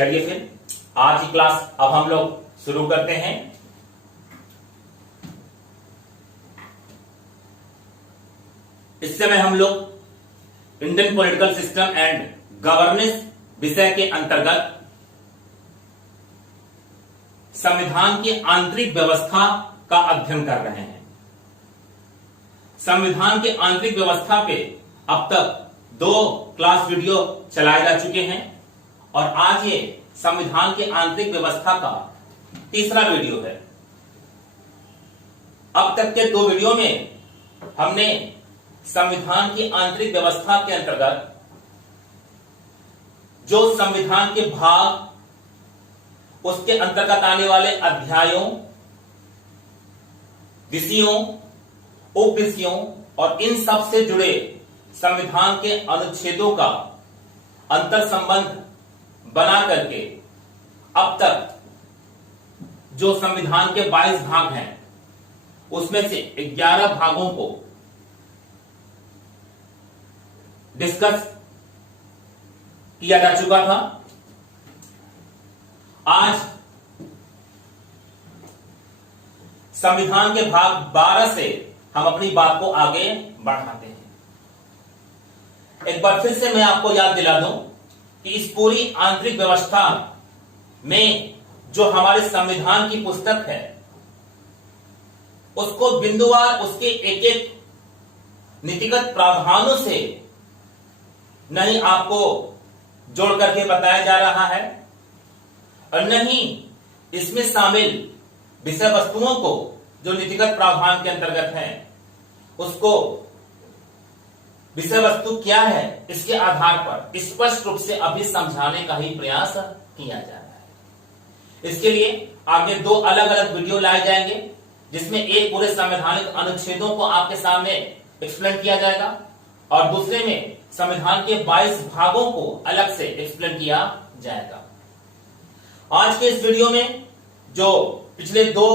चलिए फिर आज की क्लास अब हम लोग शुरू करते हैं। इस समय हम लोग Indian political system and governance विषय के अंतर्गत संविधान की आंतरिक व्यवस्था का अध्ययन कर रहे हैं। संविधान की आंतरिक व्यवस्था पे अब तक 2 क्लास वीडियो चलाए जा चुके हैं और आज ये संविधान की आंतरिक व्यवस्था का तीसरा वीडियो है। अब तक के 2 वीडियो में हमने संविधान की आंतरिक व्यवस्था के अंतर्गत जो संविधान के भाग, उसके अंतर्गत आने वाले अध्यायों, विषयों, उप विषयों और इन सब से जुड़े संविधान के अनुच्छेदों का अंतर संबंध बना करके अब तक जो संविधान के 22 भाग हैं उसमें से 11 भागों को डिस्कस किया जा चुका था। आज संविधान के भाग 12 से हम अपनी बात को आगे बढ़ाते हैं। एक बार फिर से मैं आपको याद दिला दूं कि इस पूरी आंतरिक व्यवस्था में जो हमारे संविधान की पुस्तक है उसको बिंदुवार उसके एक एक नीतिगत प्रावधानों से नहीं आपको जोड़ करके बताया जा रहा है और नहीं इसमें शामिल विषय वस्तुओं को जो नीतिगत प्रावधान के अंतर्गत हैं उसको विषय वस्तु क्या है इसके आधार पर स्पष्ट रूप से अभी समझाने का ही प्रयास किया जा रहा है। इसके लिए आगे 2 अलग अलग वीडियो लाए जाएंगे जिसमें एक पूरे संवैधानिक अनुच्छेदों को आपके सामने एक्सप्लेन किया जाएगा और दूसरे में संविधान के 22 भागों को अलग से एक्सप्लेन किया जाएगा। आज के इस वीडियो में जो पिछले 2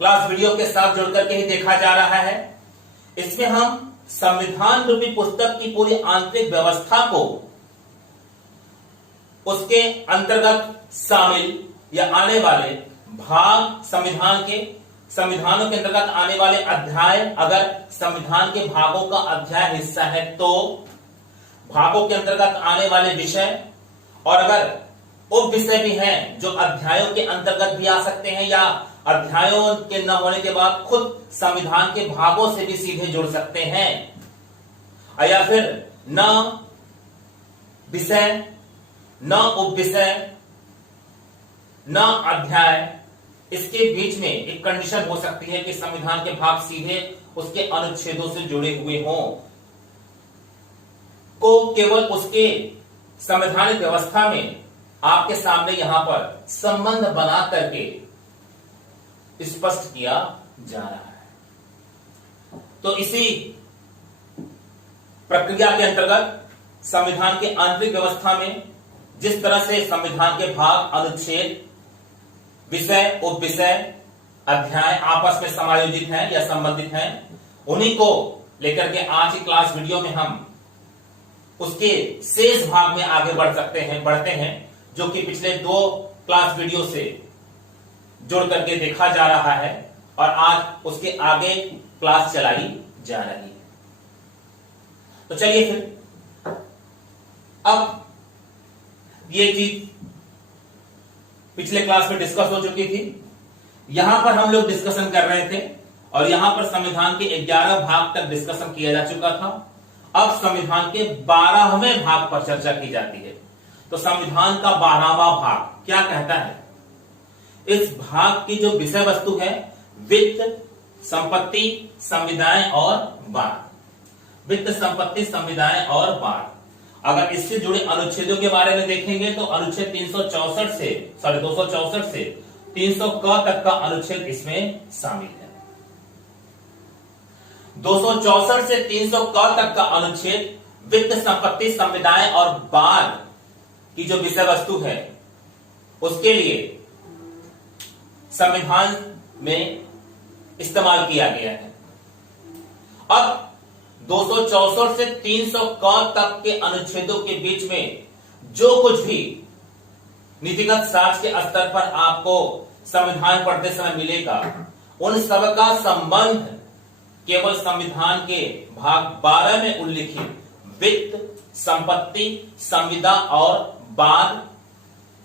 क्लास वीडियो के साथ जुड़ करके ही देखा जा रहा है, इसमें हम संविधान रूपी पुस्तक की पूरी आंतरिक व्यवस्था को उसके अंतर्गत शामिल या आने वाले भाग, संविधानों के अंतर्गत आने वाले अध्याय, अगर संविधान के भागों का अध्याय हिस्सा है तो भागों के अंतर्गत आने वाले विषय और अगर उप विषय भी हैं जो अध्यायों के अंतर्गत भी आ सकते हैं या अध्यायों के न होने के बाद खुद संविधान के भागों से भी सीधे जुड़ सकते हैं या फिर न विषय, न उप विषय, न अध्याय, इसके बीच में एक कंडीशन हो सकती है कि संविधान के भाग सीधे उसके अनुच्छेदों से जुड़े हुए हों, को केवल उसके संवैधानिक व्यवस्था में आपके सामने यहां पर संबंध बना करके स्पष्ट किया जा रहा है। तो इसी प्रक्रिया के अंतर्गत संविधान के आंतरिक व्यवस्था में जिस तरह से संविधान के भाग, अनुच्छेद, विषय, उप विषय, अध्याय आपस में समायोजित हैं या संबंधित हैं, उन्हीं को लेकर के आज की क्लास वीडियो में हम उसके शेष भाग में आगे बढ़ते हैं जो कि पिछले 2 क्लास वीडियो से जुड़ करके देखा जा रहा है और आज उसके आगे क्लास चलाई जा रही है। तो चलिए फिर अब ये चीज पिछले क्लास में डिस्कस हो चुकी थी। यहां पर हम लोग डिस्कशन कर रहे थे और यहां पर संविधान के 11 भाग तक डिस्कशन किया जा चुका था। अब संविधान के 12वें भाग पर चर्चा की जाती है। तो संविधान का 12वां भाग क्या कहता है? इस भाग की जो विषय वस्तु है वित्त, संपत्ति, संविदाएं और बाढ़। वित्त, संपत्ति, संविदाएं और बाढ़। अगर इससे जुड़े अनुच्छेदों के बारे में देखेंगे तो अनुच्छेद 264 से 300 क तक का अनुच्छेद इसमें शामिल है। 264 से 300 क तक का अनुच्छेद वित्त, संपत्ति, संविदाएं और बाढ़ की जो विषय वस्तु है उसके लिए संविधान में इस्तेमाल किया गया है। अब 264 से 300 क तक के अनुच्छेदों के बीच में जो कुछ भी नीतिगत साक्ष्य के स्तर पर आपको संविधान पढ़ते समय मिलेगा, उन सबका संबंध केवल संविधान के भाग 12 में उल्लिखित वित्त, संपत्ति, संविदा और बाद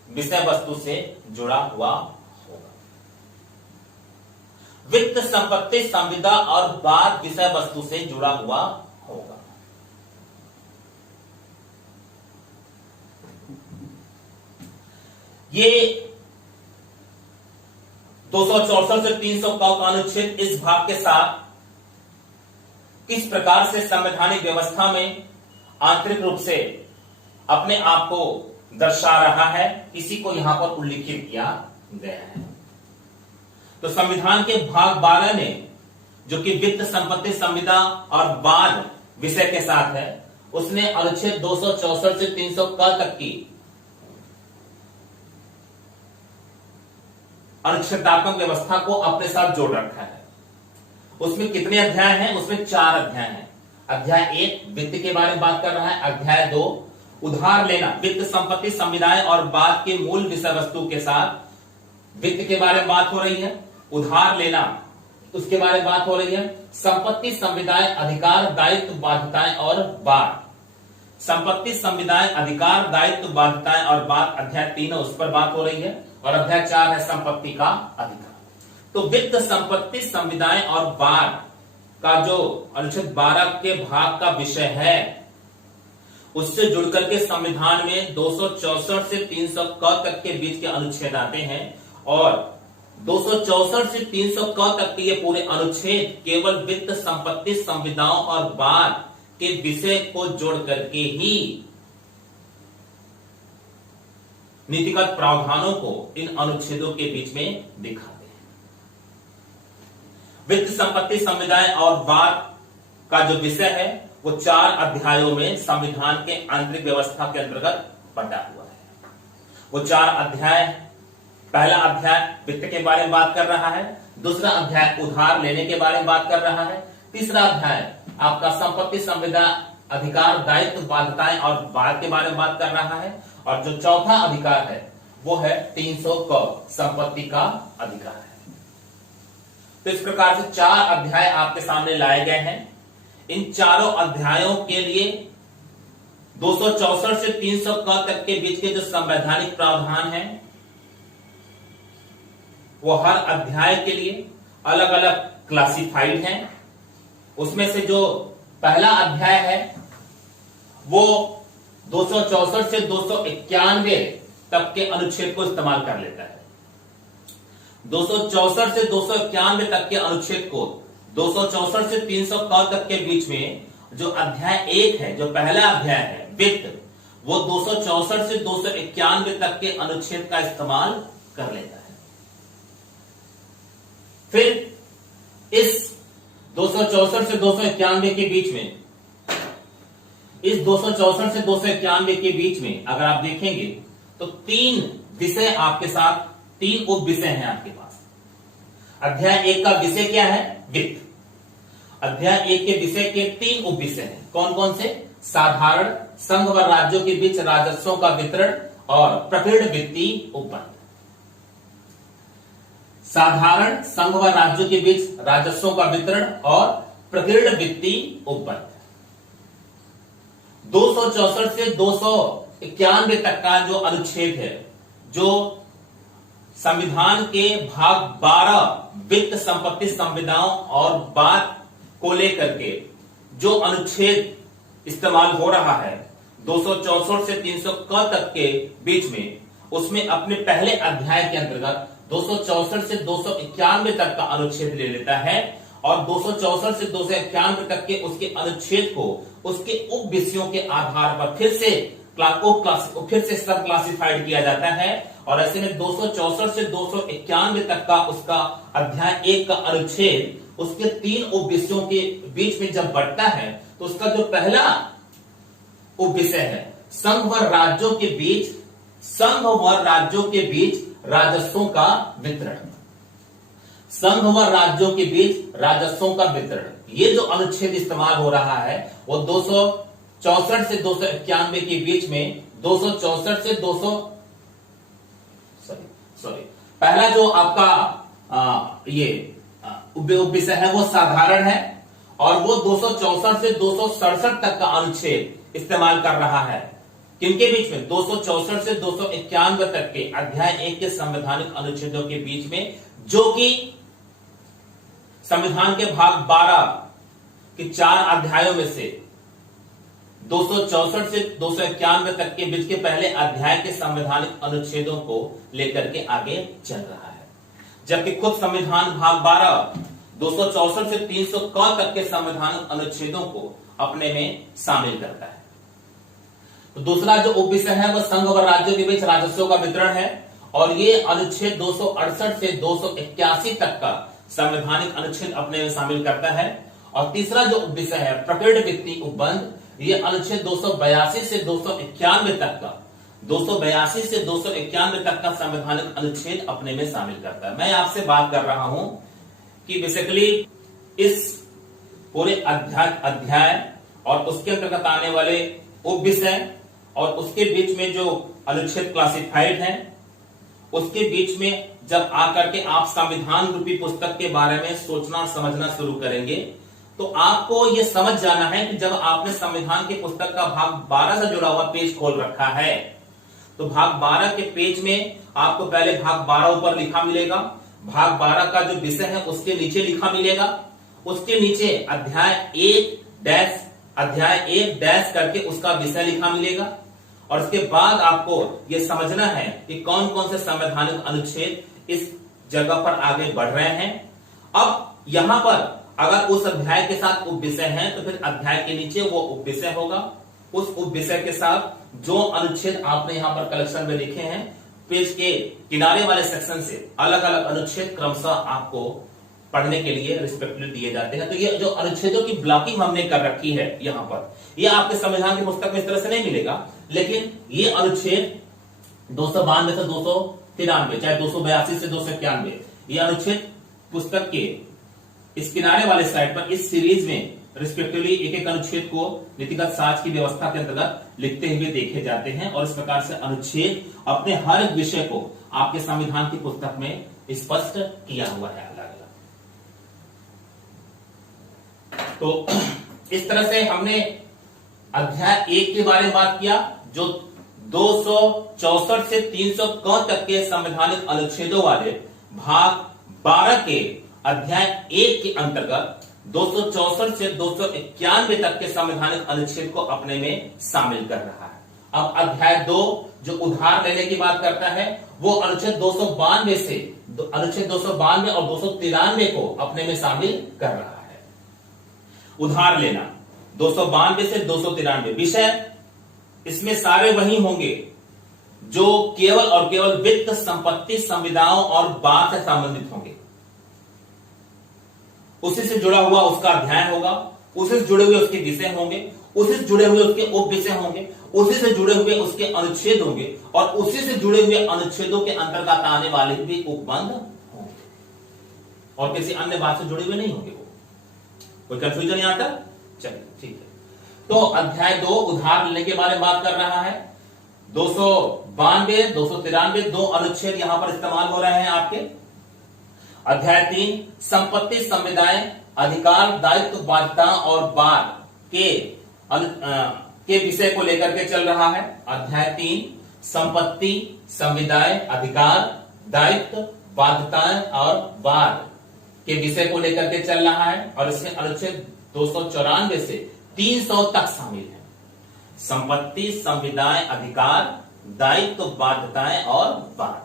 विषय वस्तु से जुड़ा हुआ होगा। वित्त, संपत्ति, संविदा और बाद विषय वस्तु से जुड़ा हुआ होगा। ये 264 से 300 का अनुच्छेद इस भाग के साथ किस प्रकार से संवैधानिक व्यवस्था में आंतरिक रूप से अपने आप को दर्शा रहा है, इसी को यहां पर उल्लिखित किया गया है। तो संविधान के भाग 12 में जो कि वित्त, संपत्ति, संविदा और बाद विषय के साथ है, उसने अनुच्छेद 264 से 300 क तक की अनुच्छेदात्मक व्यवस्था को अपने साथ जोड़ रखा है। उसमें कितने अध्याय हैं? उसमें 4 अध्याय हैं। अध्याय 1 वित्त के बारे में बात कर रहा है। अध्याय 2 उधार लेना, वित्त, संपत्ति, संविदाएं और बाद के मूल विषय वस्तु के साथ वित्त के बारे में बात हो रही है। उधार लेना, उसके बारे में बात हो रही है। संपत्ति, संविदाएं, अधिकार, दायित्व, बाध्यताएं और बाद। संपत्ति, संविदाएं, अधिकार, दायित्व, बाध्यताएं और बाद अध्याय 3 उस पर बात हो रही है। और अध्याय 4 है संपत्ति का अधिकार। तो वित्त, संपत्ति, संविदाएं और बाद का जो अनुच्छेद 12 के भाग का विषय है, उससे जुड़कर के संविधान में 264 से 300 क तक के बीच के अनुच्छेद आते हैं। और 264 से 300 क तक के ये पूरे अनुच्छेद केवल वित्त, संपत्ति, संविदाओं और बाद के विषय को जोड़ करके ही नीतिगत प्रावधानों को इन अनुच्छेदों के बीच में दिखाते हैं। वित्त, संपत्ति, संविदाएं और बाद का जो विषय है वो 4 अध्यायों में संविधान के आंतरिक व्यवस्था के अंतर्गत बटा हुआ है। वो 4 अध्याय, पहला अध्याय वित्त के बारे में बात कर रहा है, दूसरा अध्याय उधार लेने के बारे में बात कर रहा है, तीसरा अध्याय आपका संपत्ति, संविदा, अधिकार, दायित्व, बाध्यताएं और बाद के बारे में बात कर रहा है, और जो चौथा अधिकार है वो है 300 क संपत्ति का अधिकार है। तो इस प्रकार से 4 अध्याय आपके सामने लाए गए हैं। इन चारों अध्यायों के लिए 264 से 300 क तक के बीच के जो संवैधानिक प्रावधान है वो हर अध्याय के लिए अलग अलग क्लासिफाइड हैं। उसमें से जो पहला अध्याय है वो 264 से 291 तक के अनुच्छेद को इस्तेमाल कर लेता है। 264 से 291 तक के अनुच्छेद को 264 से 300 क तक के बीच में जो अध्याय 1 है, जो पहला अध्याय है वित्त, वो 264 से 291 तक के अनुच्छेद का इस्तेमाल कर लेता है। फिर इस 264 से 291 के बीच में, इस 264 से 291 के बीच में अगर आप देखेंगे तो 3 विषय आपके साथ, 3 उप विषय हैं आपके पास। अध्याय 1 का विषय क्या है? वित्त। अध्याय 1 के विषय के 3 उप विषय हैं। कौन कौन से? साधारण, संघ व राज्यों के बीच राजस्वों का वितरण और प्रकीर्ण वित्तीय उपबंध। साधारण, संघ व राज्यों के बीच राजस्वों का वितरण और प्रकीर्ण वित्तीय उपबंध। 264 से 291 तक का जो अनुच्छेद है, जो संविधान के भाग 12 वित्त, संपत्ति, संविदाओं और बाद को लेकर के जो अनुच्छेद इस्तेमाल हो रहा है 264 से 300 क तक के बीच में, उसमें अपने पहले अध्याय के अंतर्गत 264 से 291 तक का अनुच्छेद ले लेता है और 264 से 291 तक के उसके अनुच्छेद को उसके उप विषयों के आधार पर फिर से सब क्लासिफाइड किया जाता है। और ऐसे में 264 से 291 तक का उसका अध्याय 1 का अनुच्छेद उसके 3 उप विषयों के बीच में जब बढ़ता है तो उसका जो पहला उप विषय है संघ व राज्यों के बीच राजस्वों का वितरण। संघ व राज्यों के बीच राजस्वों का वितरण, ये जो अनुच्छेद इस्तेमाल हो रहा है वो 264 से 291 के बीच में 264 से पहला जो आपका ये उपविषय है वो साधारण है और वो 264 से 267 तक का अनुच्छेद इस्तेमाल कर रहा है। किनके बीच में? 264 से 291 तक के अध्याय 1 के संवैधानिक अनुच्छेदों के बीच में, जो कि संविधान के भाग 12 के 4 अध्यायों में से 264 से 291 तक के बीच के पहले अध्याय के संवैधानिक अनुच्छेदों को लेकर के आगे चल रहा है, जबकि खुद संविधान भाग 12 264 से 300 तक के संवैधानिक अनुच्छेदों को अपने में शामिल करता है। तो दूसरा जो उपविषय है वह संघ व राज्यों के बीच राजस्व का वितरण है और ये अनुच्छेद 268 से 281 तक का संवैधानिक अनुच्छेद अपने में शामिल करता है। और तीसरा जो उपविषय है प्रकट व्यक्ति उपबंध, ये अनुच्छेद 282 से 291 तक का 282 से 291 तक का संवैधानिक अनुच्छेद अपने में शामिल करता है। मैं आपसे बात कर रहा हूं कि बेसिकली इस पूरे अध्याय और उसके अंतर्गत आने वाले उपविषय और उसके बीच में जो अनुच्छेद क्लासिफाइड है, उसके बीच में जब आकर के आप संविधान रूपी पुस्तक के बारे में सोचना समझना शुरू करेंगे तो आपको यह समझ जाना है कि जब आपने संविधान की पुस्तक का भाग 12 से जुड़ा हुआ पेज खोल रखा है तो भाग 12 के पेज में आपको पहले भाग 12 ऊपर लिखा मिलेगा, भाग 12 का जो विषय है उसके नीचे लिखा मिलेगा, उसके नीचे अध्याय 1 डैश करके उसका विषय लिखा मिलेगा और उसके बाद आपको यह समझना है कि कौन कौन से संवैधानिक अनुच्छेद इस जगह पर आगे बढ़ रहे हैं। अब यहां पर अगर उस अध्याय के साथ उपविषय है तो फिर अध्याय के नीचे वो उपविषय होगा, उस उपविषय के साथ जो अनुच्छेद आपने यहां पर कलेक्शन में लिखे हैं पेज के किनारे वाले सेक्शन से अलग अलग अनुच्छेद क्रमशः आपको पढ़ने के लिए रिस्पेक्टिवली दिए जाते हैं। तो ये जो अनुच्छेदों की ब्लॉकिंग हमने कर रखी है यहां पर, ये आपके संविधान की पुस्तक में इस तरह से नहीं मिलेगा, लेकिन ये अनुच्छेद 292 से 293, चाहे 282 से 291, ये अनुच्छेद पुस्तक के इस किनारे वाले साइड पर इस सीरीज में रिस्पेक्टिवली एक एक अनुच्छेद को नीतिगत साक्ष्य की व्यवस्था के अंतर्गत लिखते हुए देखे जाते हैं और इस प्रकार से अनुच्छेद अपने हर एक विषय को आपके संविधान की पुस्तक में स्पष्ट किया हुआ है अलग अलग। तो इस तरह से हमने अध्याय 1 के बारे में बात किया जो 264 से 300 तक के संवैधानिक अनुच्छेदों वाले भाग 12 के अध्याय 1 के अंतर्गत 264 से 291 तक के संवैधानिक अनुच्छेद को अपने में शामिल कर रहा है। अब अध्याय 2 जो उधार लेने की बात करता है वो अनुच्छेद 292 और 293 को अपने में शामिल कर रहा है। उधार लेना 292 से 293 विषय इसमें सारे वही होंगे जो केवल और केवल वित्त, संपत्ति, संविदाओं और बात से संबंधित होंगे। उसी से जुड़ा हुआ उसका अध्याय होगा, उसी से जुड़े हुए उसके विषय होंगे, उसी से जुड़े हुए उसके उप विषय होंगे, उसी से जुड़े हुए उसके अनुच्छेद होंगे और उसी से जुड़े हुए अनुच्छेदों के अंतर्गत आने वाले भी उपबंध होंगे और किसी अन्य बात से जुड़े हुए नहीं होंगे। वो कोई कंफ्यूजन यहां तक? चलिए ठीक है। तो अध्याय 2 उधार लेने के बारे में बात कर रहा है। 292, 293 दो अनुच्छेद यहां पर इस्तेमाल हो रहे हैं आपके। अध्याय 3 संपत्ति, संविदाएं, अधिकार, दायित्व, बाध्यता और बाद के विषय को लेकर के चल रहा है। अध्याय 3 संपत्ति, संविदाएं, अधिकार, दायित्व, बाध्यताएं और बाद के विषय को लेकर के चल रहा है और इसमें अनुच्छेद 294 से 300 तक शामिल है। संपत्ति, संविदाएं, अधिकार, दायित्व, बाध्यताएं और बाद,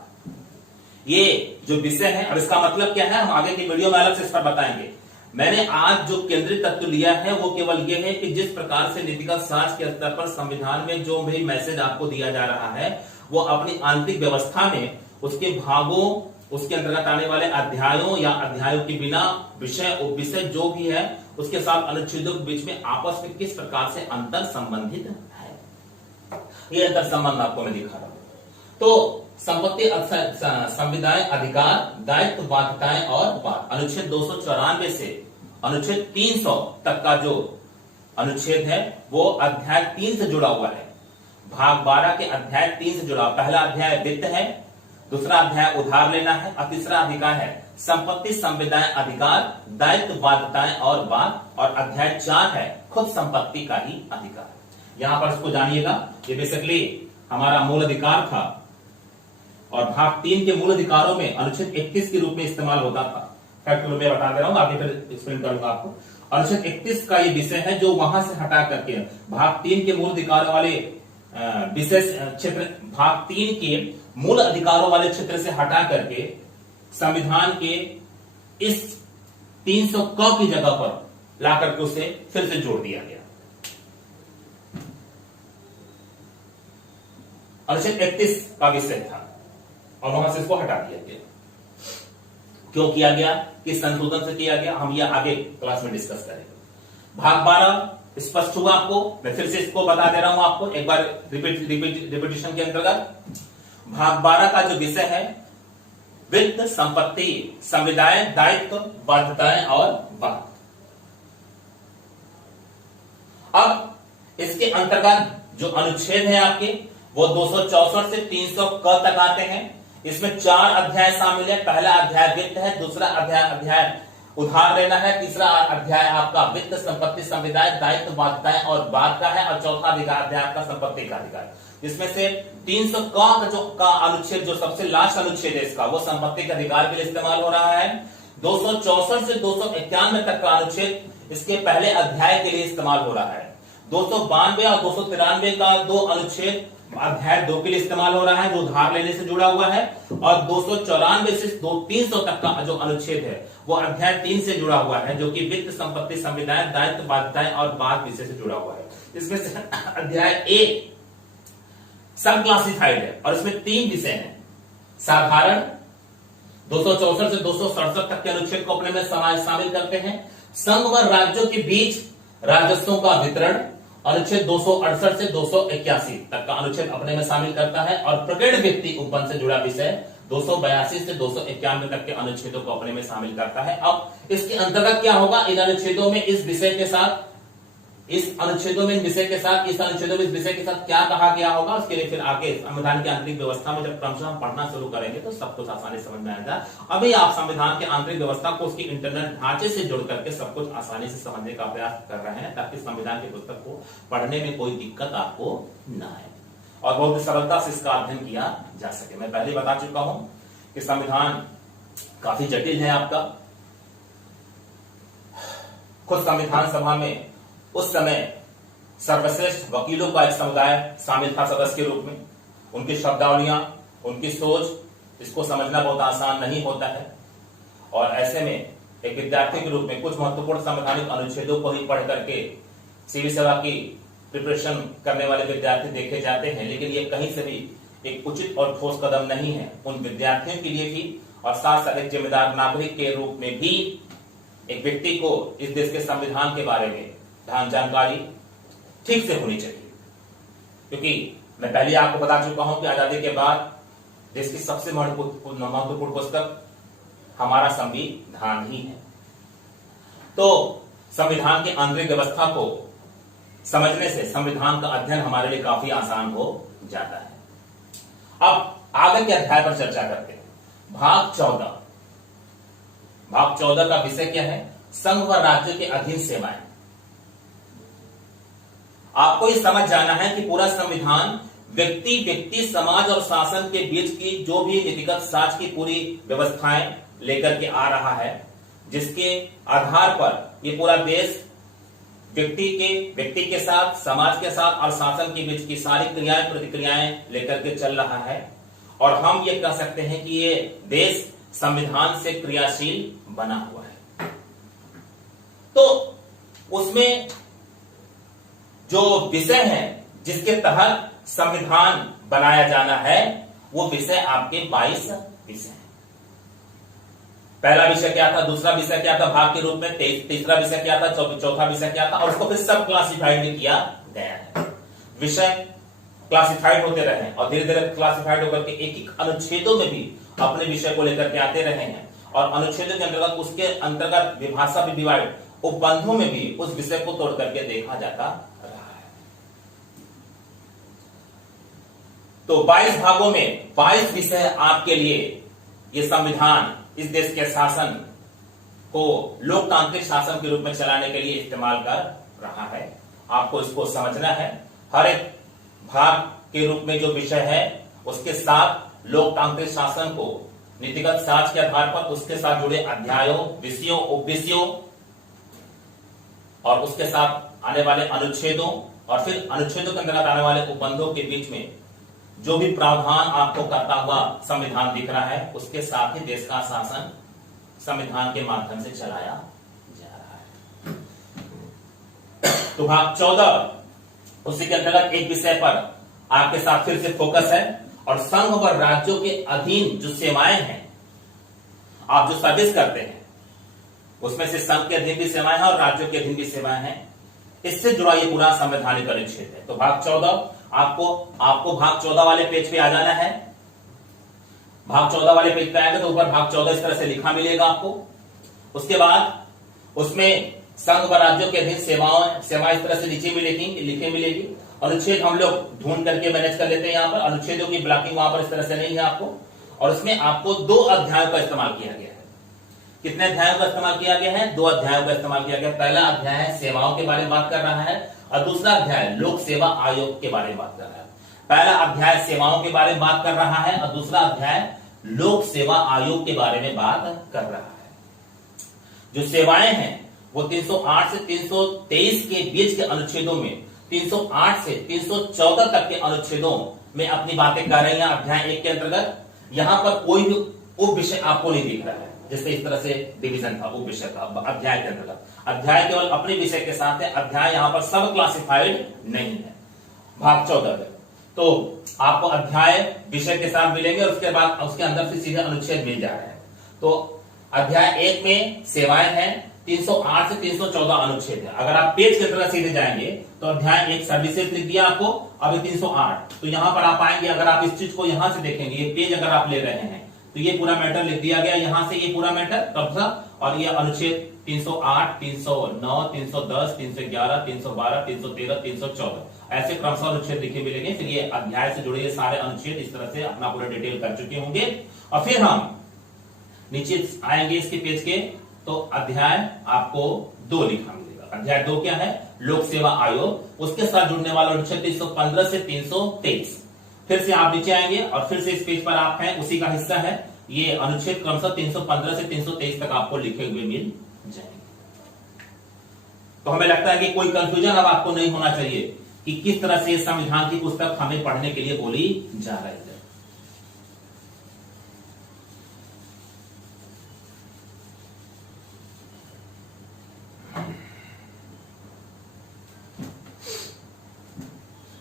ये जो विषय है और इसका मतलब क्या है हम आगे की वीडियो में अलग से इस पर बताएंगे। मैंने आज जो केंद्रीय तत्व लिया है वो केवल ये है कि जिस प्रकार से नीतिगत साक्ष्य के स्तर पर संविधान में जो भी मैसेज आपको दिया जा रहा है वो अपनी आंतरिक व्यवस्था में उसके भागों, उसके अंतर्गत आने वाले अध्यायों या अध्यायों के बिना विषय उपविषय जो भी है उसके साथ अनुच्छेदों के बीच में आपस में किस प्रकार से अंतर संबंधित है, ये अंतर संबंध आपको मैं दिखा रहा हूं। तो संपत्ति, संविदाएं, अधिकार, दायित्व, बाध्यताएं और बाद, अनुच्छेद 294 से अनुच्छेद 300 तक का जो अनुच्छेद है वो अध्याय 3 से जुड़ा हुआ है। भाग 12 के अध्याय 3 से जुड़ा। पहला अध्याय वित्त है, दूसरा अध्याय उधार लेना है और तीसरा अधिकार है संपत्ति संविदाएं अधिकार दायित्व बाध्यताएं और बात, और अध्याय 4 है खुद संपत्ति का ही अधिकार। यहां पर इसको जानिएगा, ये बेसिकली हमारा मूल अधिकार था और भाग 3 के मूल अधिकारों में अनुच्छेद 31 के रूप में इस्तेमाल होता था। फैक्ट में बता दे रहा हूं, आगे फिर एक्सप्लेन करूंगा आपको। अनुच्छेद 31 का ये विषय है जो वहां से हटा करके भाग 3 के मूल अधिकारों वाले विशेष क्षेत्र, भाग 3 के मूल अधिकारों वाले क्षेत्र से हटा करके संविधान के इस 300 क की जगह पर ला करके उसे फिर से जोड़ दिया गया। अनुच्छेद 31 का विषय था और वहां से इसको हटा दिया गया। क्यों किया गया, किस संशोधन से किया गया, हम ये आगे क्लास में डिस्कस करेंगे। भाग 12 स्पष्ट हुआ आपको, मैं फिर से इसको बता दे रहा हूं आपको एक बार रिपीटिशन के अंतर्गत। भाग 12 का जो विषय है वित्त संपत्ति संविदाएं दायित्व बाध्यताएं और बात। अब इसके अंतर्गत जो अनुच्छेद है आपके वो 264 से 300 क तक आते हैं। इसमें 4 अध्याय शामिल है। पहला अध्याय वित्त है, दूसरा अध्याय उधार लेना है, तीसरा अध्याय आपका वित्त संपत्ति संविदाएं दायित्व बाध्यताएं और बात का है, और चौथा अध्याय आपका संपत्ति का अधिकार। जिसमें से 300 का अनुच्छेद जो सबसे लास्ट अनुच्छेद है इसका, वो संपत्ति के अधिकार के लिए इस्तेमाल हो रहा है। 264 से 291 तक का अनुच्छेद इसके पहले अध्याय के लिए इस्तेमाल हो रहा है। 292 और 293 का 2 अनुच्छेद अध्याय 2 के लिए इस्तेमाल हो रहा है जो उधार लेने से जुड़ा हुआ है, और 294 से 300 तक का जो अनुच्छेद है वो अध्याय 3 से जुड़ा हुआ है जो कि वित्त संपत्ति संविदाएं दायित्व बाध्यताएं और बात विषय से जुड़ा हुआ है। इसमें से अध्याय 1 सब क्लासिफाइड है और इसमें 3 विषय हैं। साधारण 264 से 267 तक के अनुच्छेद को अपने में शामिल करते हैं। संघ व राज्यों के बीच राजस्वों का वितरण अनुच्छेद 268 से 281 तक का अनुच्छेद अपने में शामिल करता है, और प्रकट व्यक्ति उपबंध से जुड़ा विषय 282 से 291 तक के अनुच्छेदों को अपने में शामिल करता है। अब इसके अंतर्गत क्या होगा, इन अनुच्छेदों में इस विषय के साथ इस अनुच्छेदों में इस अनुच्छेदों में इस विषय के साथ क्या कहा गया होगा, उसके लिए फिर आगे संविधान की आंतरिक व्यवस्था में जब क्रमशः हम पढ़ना शुरू करेंगे तो सब कुछ आसानी समझ में आएगा। अभी आप संविधान के आंतरिक व्यवस्था को उसकी इंटरनल ढांचे से जुड़ करके सब कुछ आसानी से समझने का प्रयास कर रहे हैं ताकि संविधान की पुस्तक को पढ़ने में कोई दिक्कत आपको न आए और बहुत सरलता से इसका अध्ययन किया जा सके। मैं पहले बता चुका हूं कि संविधान काफी जटिल है आपका। खुद संविधान सभा में उस समय सर्वश्रेष्ठ वकीलों का एक समुदाय शामिल था सदस्य के रूप में। उनकी शब्दावलियां, उनकी सोच, इसको समझना बहुत आसान नहीं होता है, और ऐसे में एक विद्यार्थी के रूप में कुछ महत्वपूर्ण संवैधानिक अनुच्छेदों को ही पढ़ करके सिविल सेवा की प्रिपरेशन करने वाले विद्यार्थी देखे जाते हैं, लेकिन ये कहीं से भी एक उचित और ठोस कदम नहीं है उन विद्यार्थियों के लिए भी, और साथ साथ एक जिम्मेदार नागरिक के रूप में भी एक व्यक्ति को इस देश के संविधान के बारे में जानकारी ठीक से होनी चाहिए। क्योंकि मैं पहले आपको बता चुका हूं कि आजादी के बाद देश की सबसे महत्वपूर्ण पुस्तक हमारा संविधान ही है। तो संविधान की आंतरिक व्यवस्था को समझने से संविधान का अध्ययन हमारे लिए काफी आसान हो जाता है। अब आगे के अध्याय पर चर्चा करते हैं। भाग 14 का विषय क्या है, संघ व राज्य के अधीन सेवाएं। आपको ये समझ जाना है कि पूरा संविधान व्यक्ति समाज और शासन के बीच की जो भी नीतिगत साझ की पूरी व्यवस्थाएं लेकर के आ रहा है, जिसके आधार पर ये पूरा देश व्यक्ति के साथ, समाज के साथ और शासन के बीच की सारी क्रियाएं प्रतिक्रियाएं लेकर के चल रहा है। और हम ये कह सकते हैं कि ये देश संविधान से क्रियाशील बना हुआ है। तो उसमें जो विषय है जिसके तहत संविधान बनाया जाना है वो विषय आपके 22 विषय हैं। पहला विषय क्या था, दूसरा विषय क्या था भाग के रूप में, तीसरा विषय क्या था, चौथा विषय क्या था, और उसको फिर सब क्लासिफाइड में किया गया है। विषय क्लासिफाइड होते रहे और धीरे धीरे क्लासिफाइड होकर के एक एक अनुच्छेदों में भी अपने विषय को लेकर के आते रहे हैं, और अनुच्छेदों के अंतर्गत उसके अंतर्गत विभाषा विभाग उपबंधों में भी उस विषय को तोड़ करके देखा जाता रहा है। तो 22 भागों में 22 विषय आपके लिए ये संविधान इस देश के शासन को लोकतांत्रिक शासन के रूप में चलाने के लिए इस्तेमाल कर रहा है। आपको इसको समझना है। हर एक भाग के रूप में जो विषय है उसके साथ लोकतांत्रिक शासन को नीतिगत साक्ष्य के आधार पर उसके साथ जुड़े अध्यायों, विषयों, उपविषयों और उसके साथ आने वाले अनुच्छेदों और फिर अनुच्छेदों के अंतर्गत आने वाले उपबंधों के बीच में जो भी प्रावधान आपको करता हुआ संविधान दिख रहा है उसके साथ ही देश का शासन संविधान के माध्यम से चलाया जा रहा है। तो भाग 14 उसी के अंतर्गत एक विषय पर आपके साथ फिर से फोकस है और संघ व राज्यों के अधीन जो सेवाएं हैं, आप जो सर्विस करते हैं उसमें से संघ के अधीन भी सेवाएं हैं और राज्यों के अधीन भी सेवाएं हैं। इससे जुड़ा ये पूरा संवैधानिक अनुच्छेद है। तो भाग 14 आपको भाग 14 वाले पेज पे आ जाना है। भाग 14 वाले पेज पे आएंगे तो ऊपर भाग 14 इस तरह से लिखा मिलेगा आपको। उसके बाद उसमें संघ व राज्यों के अधीन सेवाएं इस तरह से नीचे भी लिखे मिलेगी। अनुच्छेद हम लोग ढूंढ करके मैनेज कर लेते हैं। यहाँ पर अनुच्छेदों की ब्लॉकिंग वहां पर इस तरह से नहीं है आपको। और उसमें आपको 2 अध्यायों का इस्तेमाल किया गया है। कितने अध्यायों का इस्तेमाल किया गया है? 2 अध्यायों का इस्तेमाल किया गया। पहला अध्याय है सेवाओं के बारे में बात कर रहा है और दूसरा अध्याय लोक सेवा आयोग के बारे में बात कर रहा है। पहला अध्याय सेवाओं के बारे में बात कर रहा है और दूसरा अध्याय लोक सेवा आयोग के बारे में बात कर रहा है। जो सेवाएं हैं वो 308 से 323 के बीच के अनुच्छेदों में 308 से 314 तक के अनुच्छेदों में अपनी बातें कर रही हैं अध्याय 1 के अंतर्गत। यहां पर कोई भी उप विषय आपको नहीं दिख रहा है, जैसे इस तरह से डिवीजन था उप विषय का अध्याय के अंतर्गत। अध्याय केवल अपने विषय के साथ है, अध्याय यहां पर सब क्लासिफाइड नहीं है। भाग 14 में तो आपको अध्याय विषय के साथ मिलेंगे और उसके बाद उसके अंदर से सीधे अनुच्छेद मिल जा रहे हैं। तो अध्याय 1 में सेवाएं हैं, 308 से 314 अनुच्छेद है। अगर आप पेज की तरह सीधे जाएंगे तो अध्याय 1 सर्विसेज लिख दिया आपको, अभी 308। तो यहां पर आप आएंगे, अगर आप इस चीज को यहां से देखेंगे, ये पेज अगर आप ले रहे हैं तो ये पूरा मैटर लिख दिया गया यहां से, ये पूरा मैटर कब्जा और ये अनुच्छेद 308, 309, 310, 311, 312, 313, 314 ऐसे क्रमशः अनुच्छेद लिखे मिलेंगे। फिर ये अध्याय से जुड़े सारे अनुच्छेद इस तरह से अपना पूरा डिटेल कर चुके होंगे। और फिर हम नीचे आएंगे इसके पेज के तो अध्याय आपको 2 लिखा मिलेगा। अध्याय 2 क्या है? लोक सेवा आयोग। उसके साथ जुड़ने वाला अनुच्छेद 315 से 323। फिर से आप नीचे आएंगे और फिर से इस पेज पर आप हैं, उसी का हिस्सा है ये अनुच्छेद क्रमशः 315 से 323 तक आपको लिखे हुए मिल जाएंगे। तो हमें लगता है कि कोई कंफ्यूजन अब आपको नहीं होना चाहिए कि किस तरह से संविधान की पुस्तक हमें पढ़ने के लिए बोली जा रही है।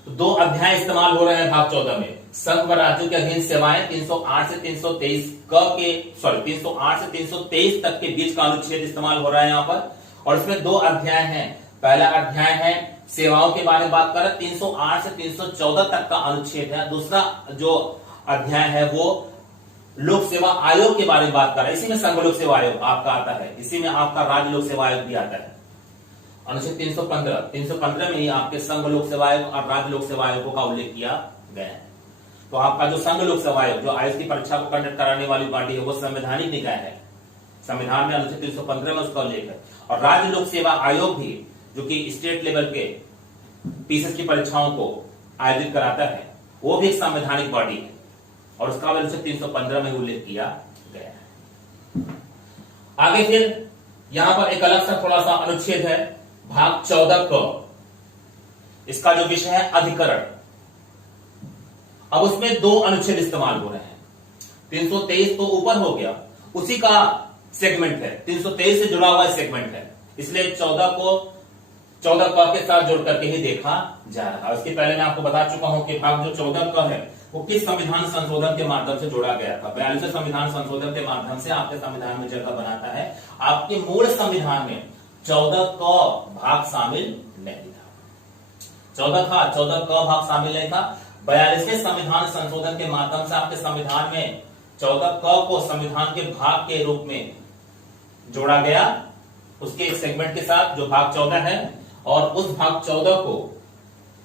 तो 2 अध्याय इस्तेमाल हो रहे हैं भाग 14 में। संघ व राज्यों के अधीन सेवाएं 308 से 323 308 से 323 तक के बीच का अनुच्छेद इस्तेमाल हो रहा है यहां पर। और इसमें 2 अध्याय हैं। पहला अध्याय है सेवाओं के बारे में बात कर रहे हैं, 308 से 314 तक का अनुच्छेद है। दूसरा जो अध्याय है वो लोक सेवा आयोग के बारे में बात कर रहा है। इसी में संघ लोक सेवा आयोग आपका आता है, इसी में आपका राज्य लोक सेवा आयोग भी आता है। अनुच्छेद 315 में ही आपके संघ लोक सेवा आयोग और राज्य लोक सेवा आयोगों का उल्लेख किया गया है। तो आपका जो संघ लोक सेवा आयोग जो आईएएस की परीक्षा को कंडक्ट कराने वाली बॉडी है वो संवैधानिक निकाय है। संविधान में अनुच्छेद 315 में उसका उल्लेख है। और राज्य लोक सेवा आयोग भी जो कि स्टेट लेवल के पीसीएस की परीक्षाओं को आयोजित कराता है वो भी एक संवैधानिक बॉडी है और उसका अनुच्छेद 315 में उल्लेख किया गया है। आगे फिर यहां पर एक अलग सा थोड़ा सा अनुच्छेद है भाग 14 को, इसका जो विषय है अधिकरण। अब उसमें 2 अनुच्छेद इस्तेमाल हो रहे हैं। 323 तो ऊपर हो गया, उसी का सेगमेंट है, 323 से जुड़ा हुआ सेगमेंट है, इसलिए 14 क के साथ जोड़ करके ही देखा जा रहा है। उसके पहले मैं आपको बता चुका हूं कि भाग जो 14 क है वो किस संविधान संशोधन के माध्यम से जोड़ा गया था। 42वें संविधान संशोधन के माध्यम से आपके संविधान में जगह बनाता है। आपके मूल संविधान में 14 क भाग शामिल नहीं था। 14 क भाग शामिल नहीं था। 42वें संविधान संशोधन के माध्यम से आपके संविधान में 14 क को संविधान के भाग के रूप में जोड़ा गया, उसके सेगमेंट के साथ जो भाग 14 है। और उस भाग 14 को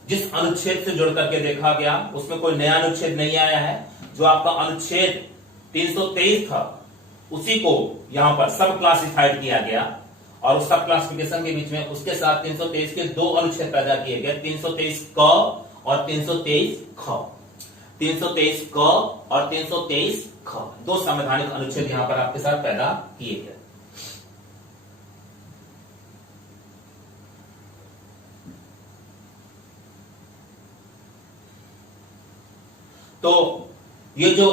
जिस अनुच्छेद से जुड़ करके देखा गया उसमें कोई नया अनुच्छेद नहीं आया है। जो आपका अनुच्छेद 323 था उसी को यहां पर सब क्लासिफाइड किया गया और उस सब क्लासिफिकेशन के बीच में उसके साथ 323 के दो अनुच्छेद पैदा किए गए, 323 क और 323 ख। 323 क और 323 ख दो संवैधानिक अनुच्छेद यहां पर आपके साथ पैदा किए गए। तो ये जो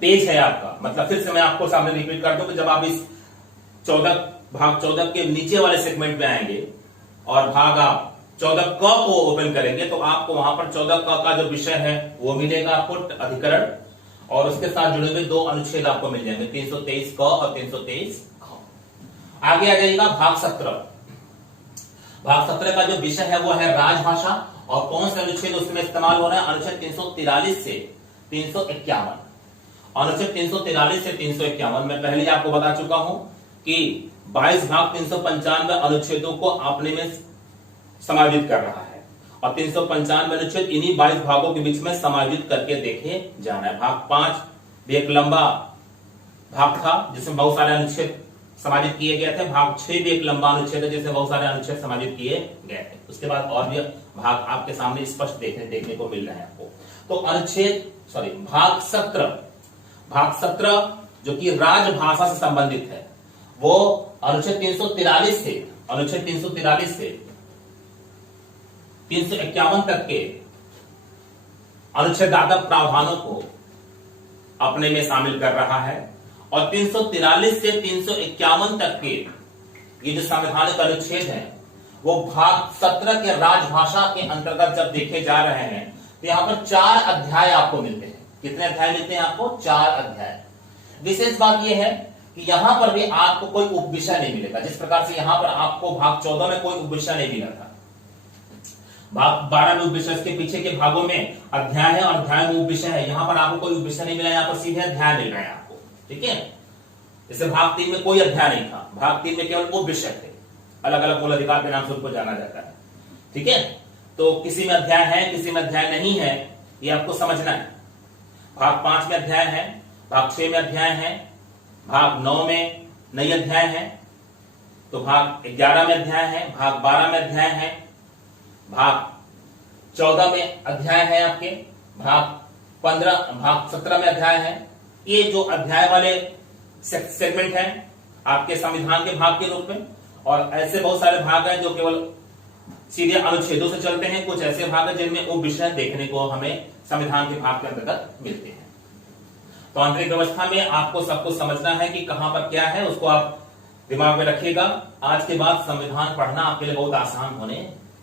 पेज है आपका, मतलब फिर से मैं आपको सामने रिपीट कर दूं कि जब आप इस भाग 14 के नीचे वाले सेगमेंट में आएंगे और भाग आप 14 क को ओपन करेंगे तो आपको वहां पर 14 क का जो विषय है वो मिलेगा आपको, अधिकरण, और उसके साथ जुड़े हुए दो अनुच्छेद आपको मिल जाएंगे, 323 क और 323 ख। आगे आ जाइएगा भाग 17। भाग 17 का जो विषय है वो है राजभाषा, और कौन से अनुच्छेद उसमें इस्तेमाल हो रहा है? अनुच्छेद 343 से 351। अनुच्छेद 343 से 351 में पहले आपको बता चुका हूं कि 22 भाग 395 अनुच्छेदों को अपने में समायोजित कर रहा है और 395 अनुच्छेद इन्हीं 22 भागों के बीच में समायोजित करके देखे जाना है। भाग 5 भी एक लंबा भाग था जिसमें बहुत सारे अनुच्छेद समायोजित किए गए थे। भाग 6 भी एक लंबा अनुच्छेद है जिसमें बहुत सारे अनुच्छेद समायोजित किए गए थे। उसके बाद और भी भाग आपके सामने स्पष्ट देखने को मिल रहे हैं आपको। तो भाग 17 जो कि राजभाषा से संबंधित है वो अनुच्छेद 343 से 351 तक के अनुच्छेदात्मक प्रावधानों को अपने में शामिल कर रहा है और 343 से 351 तक के ये जो संवैधानिक अनुच्छेद हैं वो भाग 17 के राजभाषा के अंतर्गत जब देखे जा रहे हैं तो यहां पर 4 अध्याय आपको मिलते हैं। कितने अध्याय मिलते हैं आपको? 4 अध्याय। विशेष बात यह है कि यहां पर भी आपको कोई उपविषय नहीं मिलेगा, जिस प्रकार से यहां पर आपको भाग 14 में कोई उपविषय नहीं मिला था। भाग 12 में उपविषय, इसके पीछे के भागों में अध्याय है और अध्याय में उपविषय है। यहां पर आपको कोई उपविषय नहीं मिला, यहां पर सीधे अध्याय मिल रहे हैं आपको। ठीक है, जैसे भाग 3 में कोई अध्याय नहीं था, भाग 3 में केवल उपविषय थे, अलग अलग मूल अधिकार के नाम से उनको जाना जाता है। ठीक है, तो किसी में अध्याय है किसी में अध्याय नहीं है, ये आपको समझना है। भाग 5 में अध्याय है, भाग 6 में अध्याय है, भाग 9 में नई अध्याय है, तो भाग 11 में अध्याय है, भाग 12 में अध्याय है, भाग 14 में अध्याय है आपके, भाग 17 में अध्याय है। ये जो अध्याय वाले सेगमेंट हैं आपके संविधान के भाग के रूप में, और ऐसे बहुत सारे भाग हैं जो केवल सीधे अनुच्छेदों से चलते हैं। कुछ ऐसे भाग हैं जिनमें उप विषय देखने को हमें संविधान के भाग के अंतर्गत मिलते हैं। तो आंतरिक व्यवस्था में आपको सब कुछ समझना है कि कहां पर क्या है, उसको आप दिमाग में रखिएगा। आज के बाद संविधान पढ़ना आपके लिए बहुत आसान होने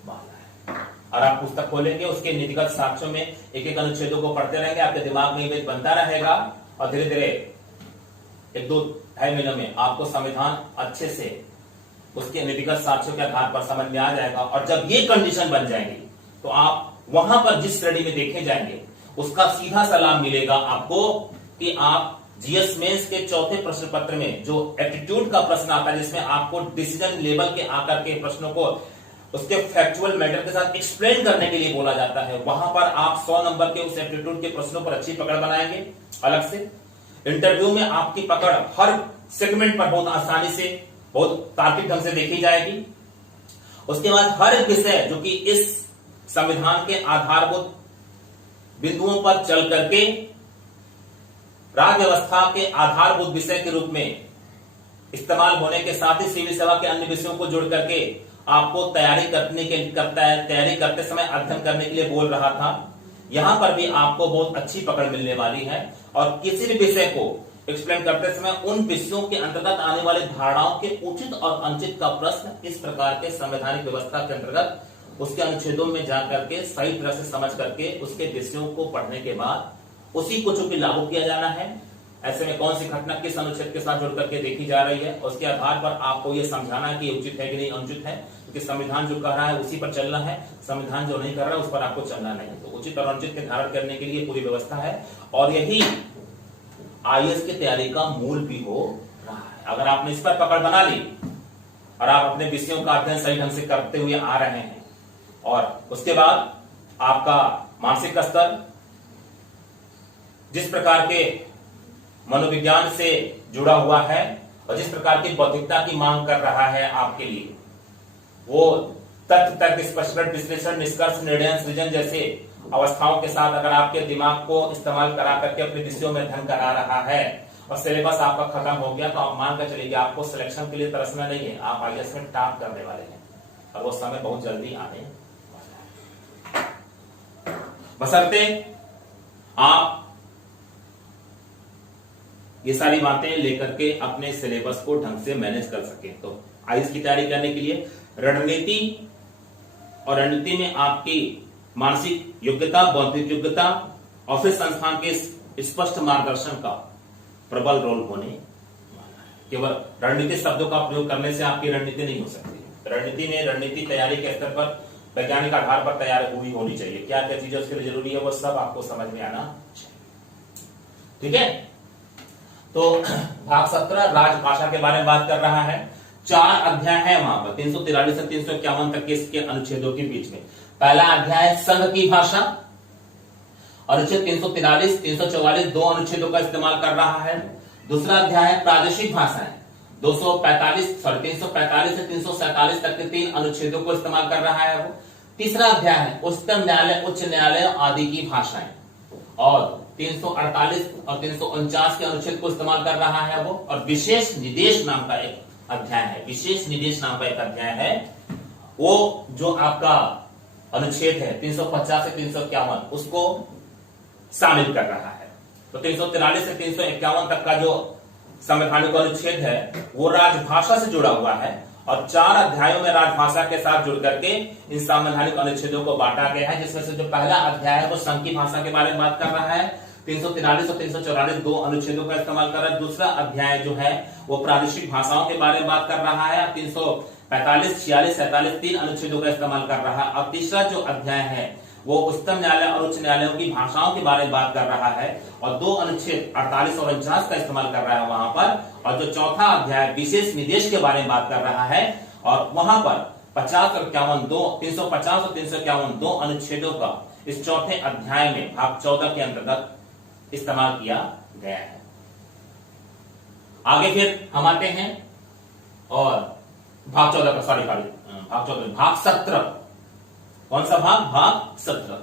वाला है और आप पुस्तक खोलेंगे, उसके नीतिगत साक्ष्यों में एक एक अनुच्छेदों को पढ़ते रहेंगे, आपके दिमाग में इमेज बनता रहेगा और धीरे धीरे 1-2-2.5 महीनों में आपको संविधान अच्छे से उसके नीतिगत साक्ष्यों के आधार पर समझ में आ जाएगा। और जब ये कंडीशन बन जाएगी तो आप वहां पर जिस श्रेणी में देखे जाएंगे उसका सीधा सा लाभ मिलेगा आपको कि आप जीएस मेंस के चौथे प्रश्न पत्र में जो एप्टीट्यूड का प्रश्न आता है, जिसमें आपको डिसीजन लेवल के आकर के प्रश्नों को उसके फैक्चुअल मैटर के साथ एक्सप्लेन करने के लिए बोला जाता है, वहां पर आप 100 नंबर के उस एप्टीट्यूड के प्रश्नों पर अच्छी पकड़ बनाएंगे। अलग से इंटरव्यू में आपकी पकड़ हर सेगमेंट पर बहुत आसानी से, बहुत तार्किक ढंग से देखी जाएगी। उसके बाद हर एक विषय जो कि इस संविधान के आधारभूत बिंदुओं पर चल करके राज्य व्यवस्था के आधारभूत विषय के रूप में इस्तेमाल होने के साथ ही सिविल सेवा के अन्य विषयों को जोड़ करके आपको तैयारी करते समय अध्ययन करने के लिए बोल रहा था। यहां पर भी आपको बहुत अच्छी पकड़ मिलने वाली है और किसी भी विषय को एक्सप्लेन करते समय उन विषयों के अंतर्गत आने वाले धारणाओं के उचित और अनुचित का प्रश्न इस प्रकार के संवैधानिक व्यवस्था के अंतर्गत उसके अनुच्छेदों में जाकर के सही तरह से समझ करके उसके विषयों को पढ़ने के बाद उसी को चूंकि लागू किया जाना है। ऐसे में कौन सी घटना किस अनुच्छेद के साथ जुड़ करके देखी जा रही है, उसके आधार पर आपको यह समझाना है कि उचित है कि नहीं अनुचित है, क्योंकि संविधान जो कह रहा है उसी पर चलना है, संविधान जो नहीं कर रहा है उस पर आपको चलना नहीं। तो उचित और अनुचित के धारण करने के लिए पूरी व्यवस्था है और यही आईएएस की तैयारी का मूल भी हो रहा है। अगर आपने इस पर पकड़ बना ली और आप अपने विषयों का अध्ययन सही ढंग से करते हुए आ रहे हैं और उसके बाद आपका मानसिक स्तर, जिस प्रकार के मनोविज्ञान से जुड़ा हुआ है और जिस प्रकार की बौद्धिकता की मांग कर रहा है आपके लिए, वो तथ्य, तर्क, स्पष्टीकरण, विश्लेषण, निष्कर्ष, निर्णय, सृजन जैसे अवस्थाओं के साथ अगर आपके दिमाग को इस्तेमाल करा करके अपने विषयों में अध्ययन करा रहा है और सिलेबस आपका खत्म हो गया, तो आप मान कर चलिए आपको सिलेक्शन के लिए तरसना नहीं है, आप आईएएस में टॉप करने वाले हैं और वो समय बहुत जल्दी आने वाला है। बशर्ते आप ये सारी बातें लेकर के अपने सिलेबस को ढंग से मैनेज कर सके। तो आईएएस की तैयारी करने के लिए रणनीति और रणनीति में आपकी मानसिक योग्यता, बौद्धिक योग्यता और फिर संस्थान के स्पष्ट मार्गदर्शन का प्रबल रोल होने वाला है। केवल रणनीति शब्दों का प्रयोग करने से आपकी रणनीति नहीं हो सकती। रणनीति में रणनीति तैयारी के स्तर पर वैज्ञानिक आधार पर तैयार हुई होनी चाहिए। क्या क्या चीजें उसके लिए जरूरी है वो सब आपको समझ में आना चाहिए। ठीक है, तो भाग 17 राजभाषा के बारे में बात कर रहा है। 4 अध्याय है वहां पर 343 से 351 तक के इसके अनुच्छेदों के बीच में। पहला अध्याय संघ की भाषा, अनुच्छेद 343, 344 दो अनुच्छेदों का इस्तेमाल कर रहा है। दूसरा अध्याय है प्रादेशिक भाषाएं, 345 से 347 तक के 3 अनुच्छेदों को इस्तेमाल कर रहा है वो। तीसरा अध्याय है उच्चतम न्यायालय, उच्च न्यायालय आदि की भाषाएं, और 348 और 349 के अनुच्छेद को इस्तेमाल कर रहा है वो। और विशेष निर्देश नाम का एक अध्याय है, विशेष निर्देश नाम का एक अध्याय है, वो जो आपका अनुच्छेद है 350 से 351 उसको शामिल कर रहा है। तो 343 से 351 तक का जो संवैधानिक अनुच्छेद है वो राजभाषा से जुड़ा हुआ है और 4 अध्यायों में राजभाषा के साथ जुड़ करके इन संवैधानिक अनुच्छेदों को बांटा गया है, जिसमें से जो पहला अध्याय है वो संघ की भाषा के बारे में बात कर रहा है। 343 और 344 दो अनुच्छेदों का इस्तेमाल कर रहा है। दूसरा अध्याय जो है वो प्रादेशिक भाषाओं के बारे में बात कर रहा है, 345, 46, 47 3 अनुच्छेदों का इस्तेमाल कर रहा है। और तीसरा जो अध्याय है वो उच्चतम न्यायालय और उच्च न्यायालयों की भाषाओं के बारे में बात कर रहा है और 2 अनुच्छेद 48 और 49 का इस्तेमाल कर रहा है वहां पर। और जो चौथा अध्याय विशेष निर्देश के बारे में बात कर रहा है और वहां पर 50 और 51 350 और 351 दो अनुच्छेदों का इस चौथे अध्याय में भाग 14 के अंतर्गत इस्तेमाल किया गया है। आगे फिर हम आते हैं और भाग 14 का भाग 17। कौन सा भाग? भाग 17।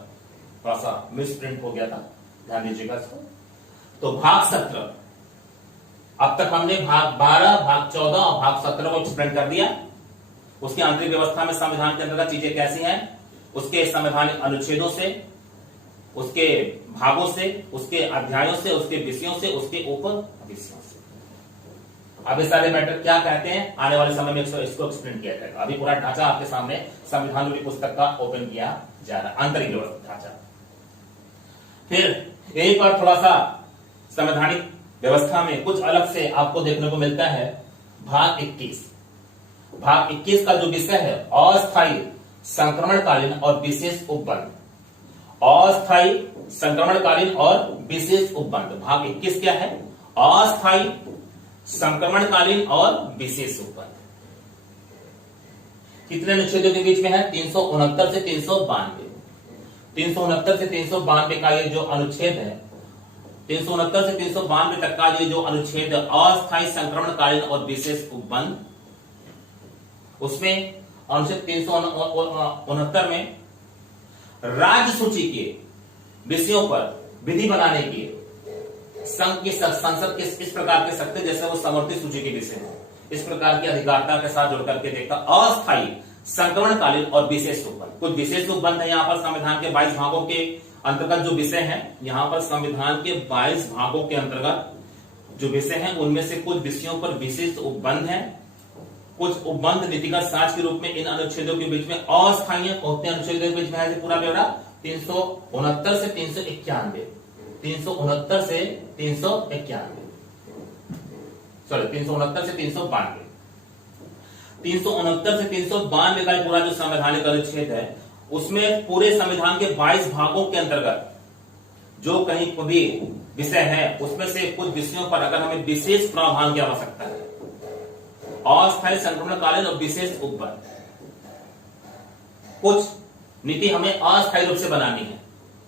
थोड़ा सा मिस प्रिंट हो गया था, ध्यान दीजिएगा इसको। तो भाग 17, अब तक हमने भाग 12, भाग 14 और भाग 17 को एक्सप्लेन कर दिया। उसकी आंतरिक व्यवस्था में संविधान के अंतर्गत चीजें कैसी हैं, उसके संवैधानिक अनुच्छेदों से, उसके भागों से, उसके अध्यायों से, उसके विषयों से, उसके उप विषयों से। अब ये सारे मैटर क्या कहते हैं आने वाले समय में इसको एक्सप्लेन किया जाएगा। अभी पूरा ढांचा आपके सामने संविधान रूपी पुस्तक का ओपन किया जा रहा है, आंतरिक व्यवस्था ढांचा। फिर यहीं पर थोड़ा सा संवैधानिक व्यवस्था में कुछ अलग से आपको देखने को मिलता है। भाग 21, भाग 21 का जो विषय है अस्थायी संक्रमणकालीन और विशेष उपबंध। अस्थायी संक्रमणकालीन और विशेष उपबंध। भाग 21 क्या है? अस्थायी संक्रमणकालीन और विशेष उपबंध। कितने अनुच्छेदों के बीच में है? 369 से 392। 369 से 392 का ये जो अनुच्छेद है, 369 से 392 तक का ये जो अनुच्छेद अस्थायी संक्रमणकालीन और विशेष उपबंध, उसमें अनुच्छेद 369 में राज्य सूची के विषयों पर विधि बनाने के संघ की संसद के इस प्रकार के सकते जैसे वो समवर्ती सूची के विषय हैं, इस प्रकार की अधिकारिता के साथ जुड़कर के देखता अस्थायी संक्रमणकालीन और विशेष उपबंध। कुछ विशेष उपबंध है यहाँ पर संविधान के 22 भागों के अंतर्गत जो विषय हैं, यहाँ पर संविधान के 22 भागों के अंतर्गत जो विषय हैं उनमें से कुछ विषयों पर विशेष उपबंध है। कुछ उपबंध नीतिगत साक्ष के रूप में इन अनुच्छेदों के बीच में अस्थायी होते हैं। अनुच्छेदों के बीच में है पूरा ब्यौरा 369 से 391, 369 से 391, सॉरी 369 से 392, 369 से 392 का पूरा जो संवैधानिक अनुच्छेद है उसमें पूरे संविधान के 22 भागों के अंतर्गत जो कहीं भी विषय है उसमें से कुछ विषयों पर अगर हमें विशेष प्रावधान की आवश्यकता है, अस्थायी संक्रमणकालीन और विशेष उपबंध, कुछ नीति हमें अस्थायी रूप से बनानी है।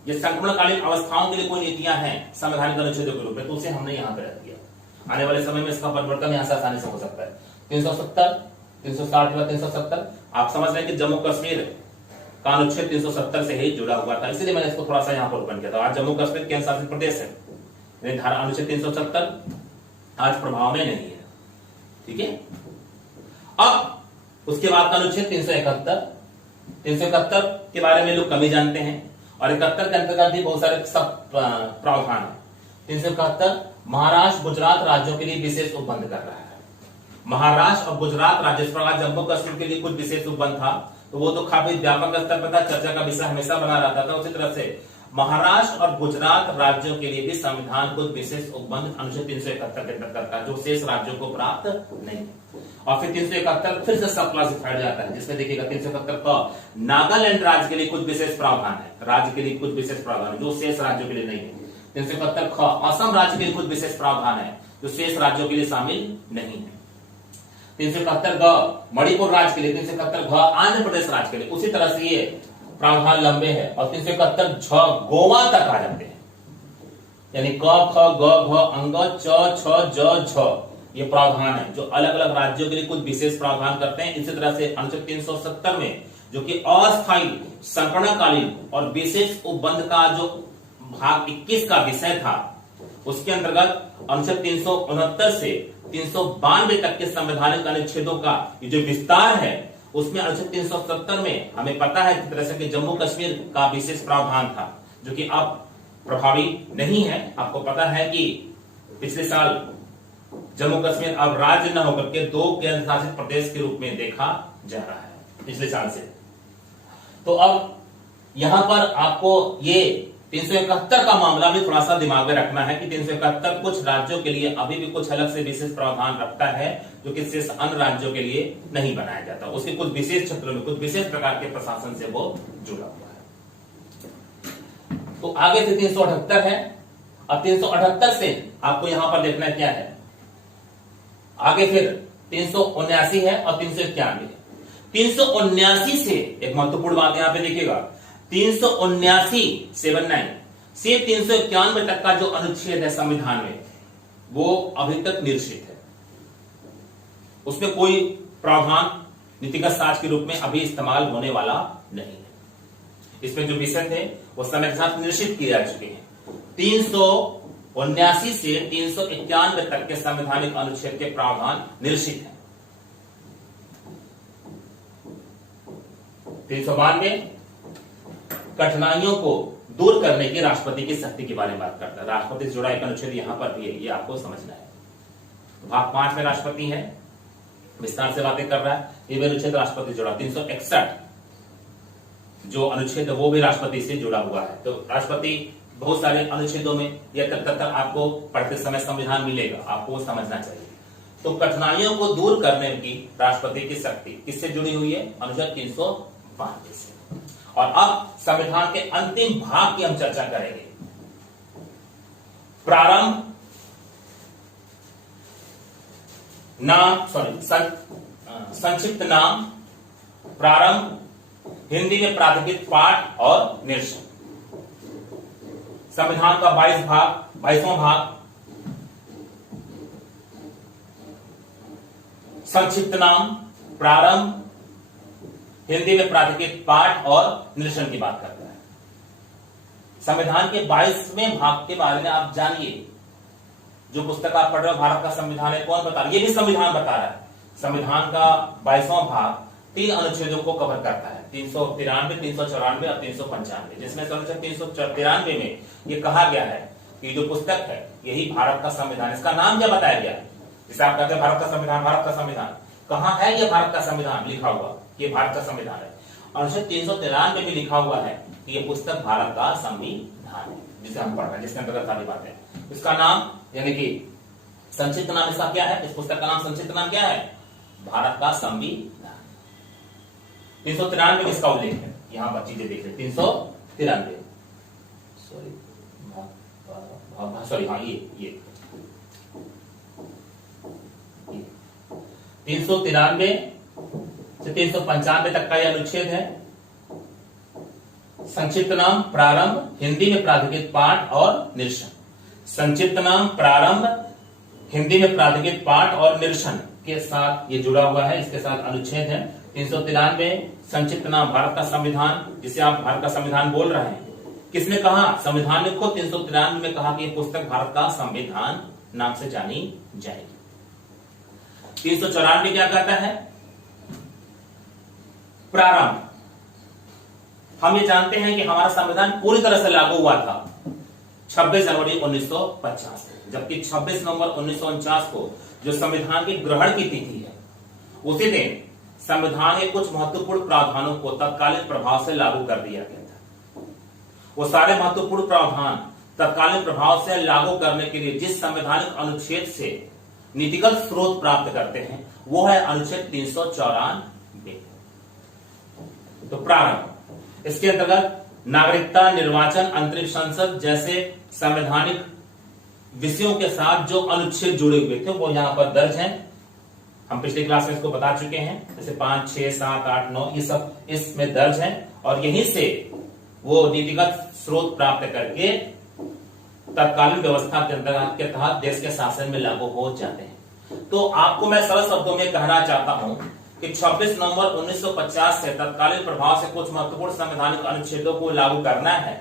ये संक्रमणकालीन अवस्थाओं के लिए कोई नीतियां हैं संवैधानिक अनुच्छेदों के रूप में, तो उसे हमने यहां पर रख दिया। आने वाले समय में इसका परिवर्तन यहां से आसानी से हो सकता है। 370, 360 या 370 आप समझ रहे हैं कि जम्मू कश्मीर का अनुच्छेद 370 से ही जुड़ा हुआ था, इसलिए मैंने इसको थोड़ा सा यहां पर ओपन किया था। आज जम्मू कश्मीर केंद्र शासित प्रदेश है, धारा अनुच्छेद 370 आज प्रभाव में नहीं है। ठीक है, अब उसके बाद का अनुच्छेद 371 के बारे में लोग कमी जानते हैं, और 71 के अंतर्गत भी बहुत सारे सब प्रावधान है। 371 महाराष्ट्र गुजरात राज्यों के लिए विशेष उपबंध कर रहा है। महाराष्ट्र और गुजरात राज्य, जम्मू कश्मीर के लिए कुछ विशेष उपबंध था, तो वो तो काफी व्यापक स्तर पर था, चर्चा का विषय हमेशा बना रहता था। उसी तरह से महाराष्ट्र और गुजरात राज्यों के लिए भी संविधान कुछ विशेष उपबंध अनुच्छेद 371 के तहत करता है, जो शेष राज्यों को प्राप्त नहीं। और फिर 371 फिर से सब क्लासिफाइड जाता है, जिसमें देखिएगा 371 का नागालैंड राज्य के लिए कुछ विशेष प्रावधान है, राज्य के लिए कुछ विशेष प्रावधान है जो शेष राज्यों के लिए नहीं है। 371 ख असम राज्य के लिए कुछ विशेष प्रावधान है जो शेष राज्यों के लिए शामिल नहीं है। 371 ग मणिपुर राज्य के लिए, 371 घ आंध्र प्रदेश राज्य के लिए। उसी तरह से ये प्रावधान लंबे हैं, और 371 झ गोवा तक आ जाते हैं, यानी क ख ग घ अंग च छ ज झ ये प्रावधान है जो अलग अलग राज्यों के लिए कुछ विशेष प्रावधान करते हैं। इसी तरह से अनुच्छेद 370 में जो कि अस्थायी संक्रमणकालीन और विशेष उपबंध का जो भाग 21 का विषय था, उसके अंतर्गत अनुच्छेद 369 से 392 तक के संवैधानिक अनुच्छेदों का ये जो विस्तार है, उसमें अनुच्छेद 370 में हमें पता है किस तरह से कि जम्मू कश्मीर का विशेष प्रावधान था जो कि अब प्रभावी नहीं है। आपको पता है कि पिछले साल जम्मू कश्मीर अब राज्य न होकर के 2 केंद्र शासित प्रदेश के रूप में देखा जा रहा है पिछले साल से। तो अब यहां पर आपको ये 371 का मामला भी थोड़ा सा दिमाग में रखना है कि 371 कुछ राज्यों के लिए अभी भी कुछ अलग से विशेष प्रावधान रखता है जो कि शेष अन्य राज्यों के लिए नहीं बनाया जाता। उसके कुछ विशेष क्षेत्रों में कुछ विशेष प्रकार के प्रशासन से वो जुड़ा हुआ है। तो आगे से 378 है। अब 378 से आपको यहां पर देखना क्या है, आगे फिर 379 है और 391 है। 379 से एक महत्वपूर्ण बात यहां पे देखिएगा, 379 से 391 तक का जो अनुच्छेद है संविधान में, वो अभी तक निरसित है। उसमें कोई प्रावधान नीतिगत साक्ष्य के रूप में अभी इस्तेमाल होने वाला नहीं है। इसमें जो विषय थे वो समय के साथ निरसित किए जा चुके हैं। 379 से 391 तक के संवैधानिक अनुच्छेद के प्रावधान निरसित हैं। 392 कठिनाइयों को दूर करने की राष्ट्रपति की शक्ति के बारे में बात करता है। राष्ट्रपति से जुड़ा एक अनुच्छेद यहां पर भी है, ये आपको समझना है। भाग 5 में राष्ट्रपति है, विस्तार से बातें कर रहा है। ये भी अनुच्छेद राष्ट्रपति से जुड़ा। 361 जो अनुच्छेद है वो भी राष्ट्रपति से जुड़ा हुआ है। तो राष्ट्रपति बहुत सारे अनुच्छेदों में यह तक आपको पढ़ते समय संविधान मिलेगा, आपको वो समझना चाहिए। तो कठिनाइयों को दूर करने की राष्ट्रपति की शक्ति किससे जुड़ी हुई है? अनुच्छेद 392 से। और अब संविधान के अंतिम भाग की हम चर्चा करेंगे। प्रारंभ नाम, संक्षिप्त नाम, प्रारंभ, हिंदी में प्राधिकृत पाठ और निरसन। संविधान का 22वां भाग, संक्षिप्त नाम, प्रारंभ, हिंदी में प्राधिकृत पाठ और निरसन की बात करता है। संविधान के 22वें भाग के बारे में आप जानिए। जो पुस्तक आप पढ़ रहे हो भारत का संविधान है, कौन बता रहा है? ये भी संविधान बता रहा है। संविधान का 22वां भाग 3 अनुच्छेदों को कवर करता है, 393, 394 और 395, जिसमें अनुच्छेद 393 में ये कहा गया है कि जो पुस्तक है यही भारत का संविधान। इसका नाम क्या बताया गया? जिसे आप कहते हैं भारत का संविधान, भारत का संविधान। कहां है ये भारत का संविधान लिखा हुआ? ये भारत का संविधान है। अनुच्छेद 393 में लिखा हुआ है कि ये पुस्तक भारत का संविधान है, जिसे हम पढ़ रहे हैं, जिसके अंतर्गत सारी बातें। इसका नाम यानी कि संक्षिप्त नाम इसका क्या है? इस पुस्तक का नाम संक्षिप्त नाम क्या है? भारत का संविधान। 393 में इसका उल्लेख है। यहां पर चीजें देख रहे 393, सॉरी हाँ ये 393 से 395 तक का यह अनुच्छेद है। संक्षिप्त नाम प्रारंभ, हिंदी में प्राधिकृत पाठ और निरसन। संक्षिप्त नाम प्रारंभ, हिंदी में प्राधिकृत पाठ और निरसन के साथ ये जुड़ा हुआ है, इसके साथ अनुच्छेद है 393। संक्षिप्त नाम भारत का संविधान, जिसे आप भारत का संविधान बोल रहे हैं। किसने कहा? संविधान ने खुद 393 में कहा कि यह पुस्तक भारत का संविधान नाम से जानी जाएगी। 394 क्या कहता है? प्रारंभ। हम ये जानते हैं कि हमारा संविधान पूरी तरह से लागू हुआ था 26 जनवरी 1950, जबकि 26 नवंबर 1949 को जो संविधान की ग्रहण की तिथि है, उसी दिन संविधान के कुछ महत्वपूर्ण प्रावधानों को तत्कालीन प्रभाव से लागू कर दिया गया था। वो सारे महत्वपूर्ण प्रावधान तत्कालीन प्रभाव से लागू करने के लिए जिस संवैधानिक अनुच्छेद से नीतिगत स्रोत प्राप्त करते हैं, वो है अनुच्छेद 394। तो प्रारंभ, इसके अंतर्गत नागरिकता, निर्वाचन, अंतरिम संसद जैसे संवैधानिक विषयों के साथ जो अनुच्छेद जुड़े हुए थे वो यहां पर दर्ज हैं। हम पिछली क्लास में इसको बता चुके हैं, जैसे 5, 6, 7, 8, 9 ये सब इसमें दर्ज हैं और यहीं से वो नीतिगत स्रोत प्राप्त करके तत्कालीन व्यवस्था के अंतर्गत के तहत देश के शासन में लागू हो जाते हैं। तो आपको मैं सरल शब्दों में कहना चाहता हूं कि 26 नवंबर 1950 से तत्कालीन प्रभाव से कुछ महत्वपूर्ण संवैधानिक अनुच्छेदों को लागू करना है।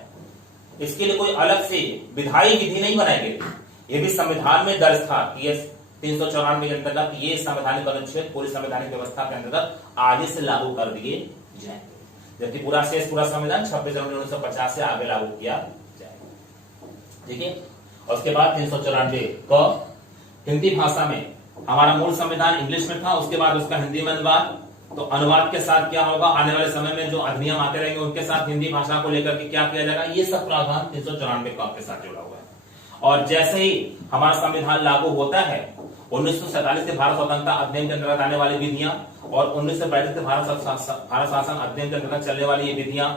इसके लिए कोई अलग से विधायी विधि नहीं बनाई गई, ये भी संविधान में दर्ज था कि 394 के अंतर्गत ये संवैधानिक अनुच्छेद पूरी संवैधानिक व्यवस्था के अंतर्गत आगे से लागू कर दिए जाएंगे, जबकि पूरा संविधान 26 जनवरी 1950 से आगे लागू किया जाएगा। ठीक है। और उसके बाद 394 को हिंदी भाषा में, हमारा मूल संविधान इंग्लिश में था, उसके बाद उसका हिंदी में अनुवाद। तो अनुवाद के साथ क्या होगा, आने वाले समय में जो अधिनियम आते रहेंगे उनके साथ हिंदी भाषा को लेकर के क्या किया जाएगा, ये सब प्रावधान 394 का के साथ जुड़ा हुआ है। और जैसे ही हमारा संविधान लागू होता है, 1947 से भारत स्वतंत्रता अधिनियम के अंतर्गत आने वाली विधियां और 1942 से भारत शासन अधिनियम के अंतर्गत चलने वाली ये विधियां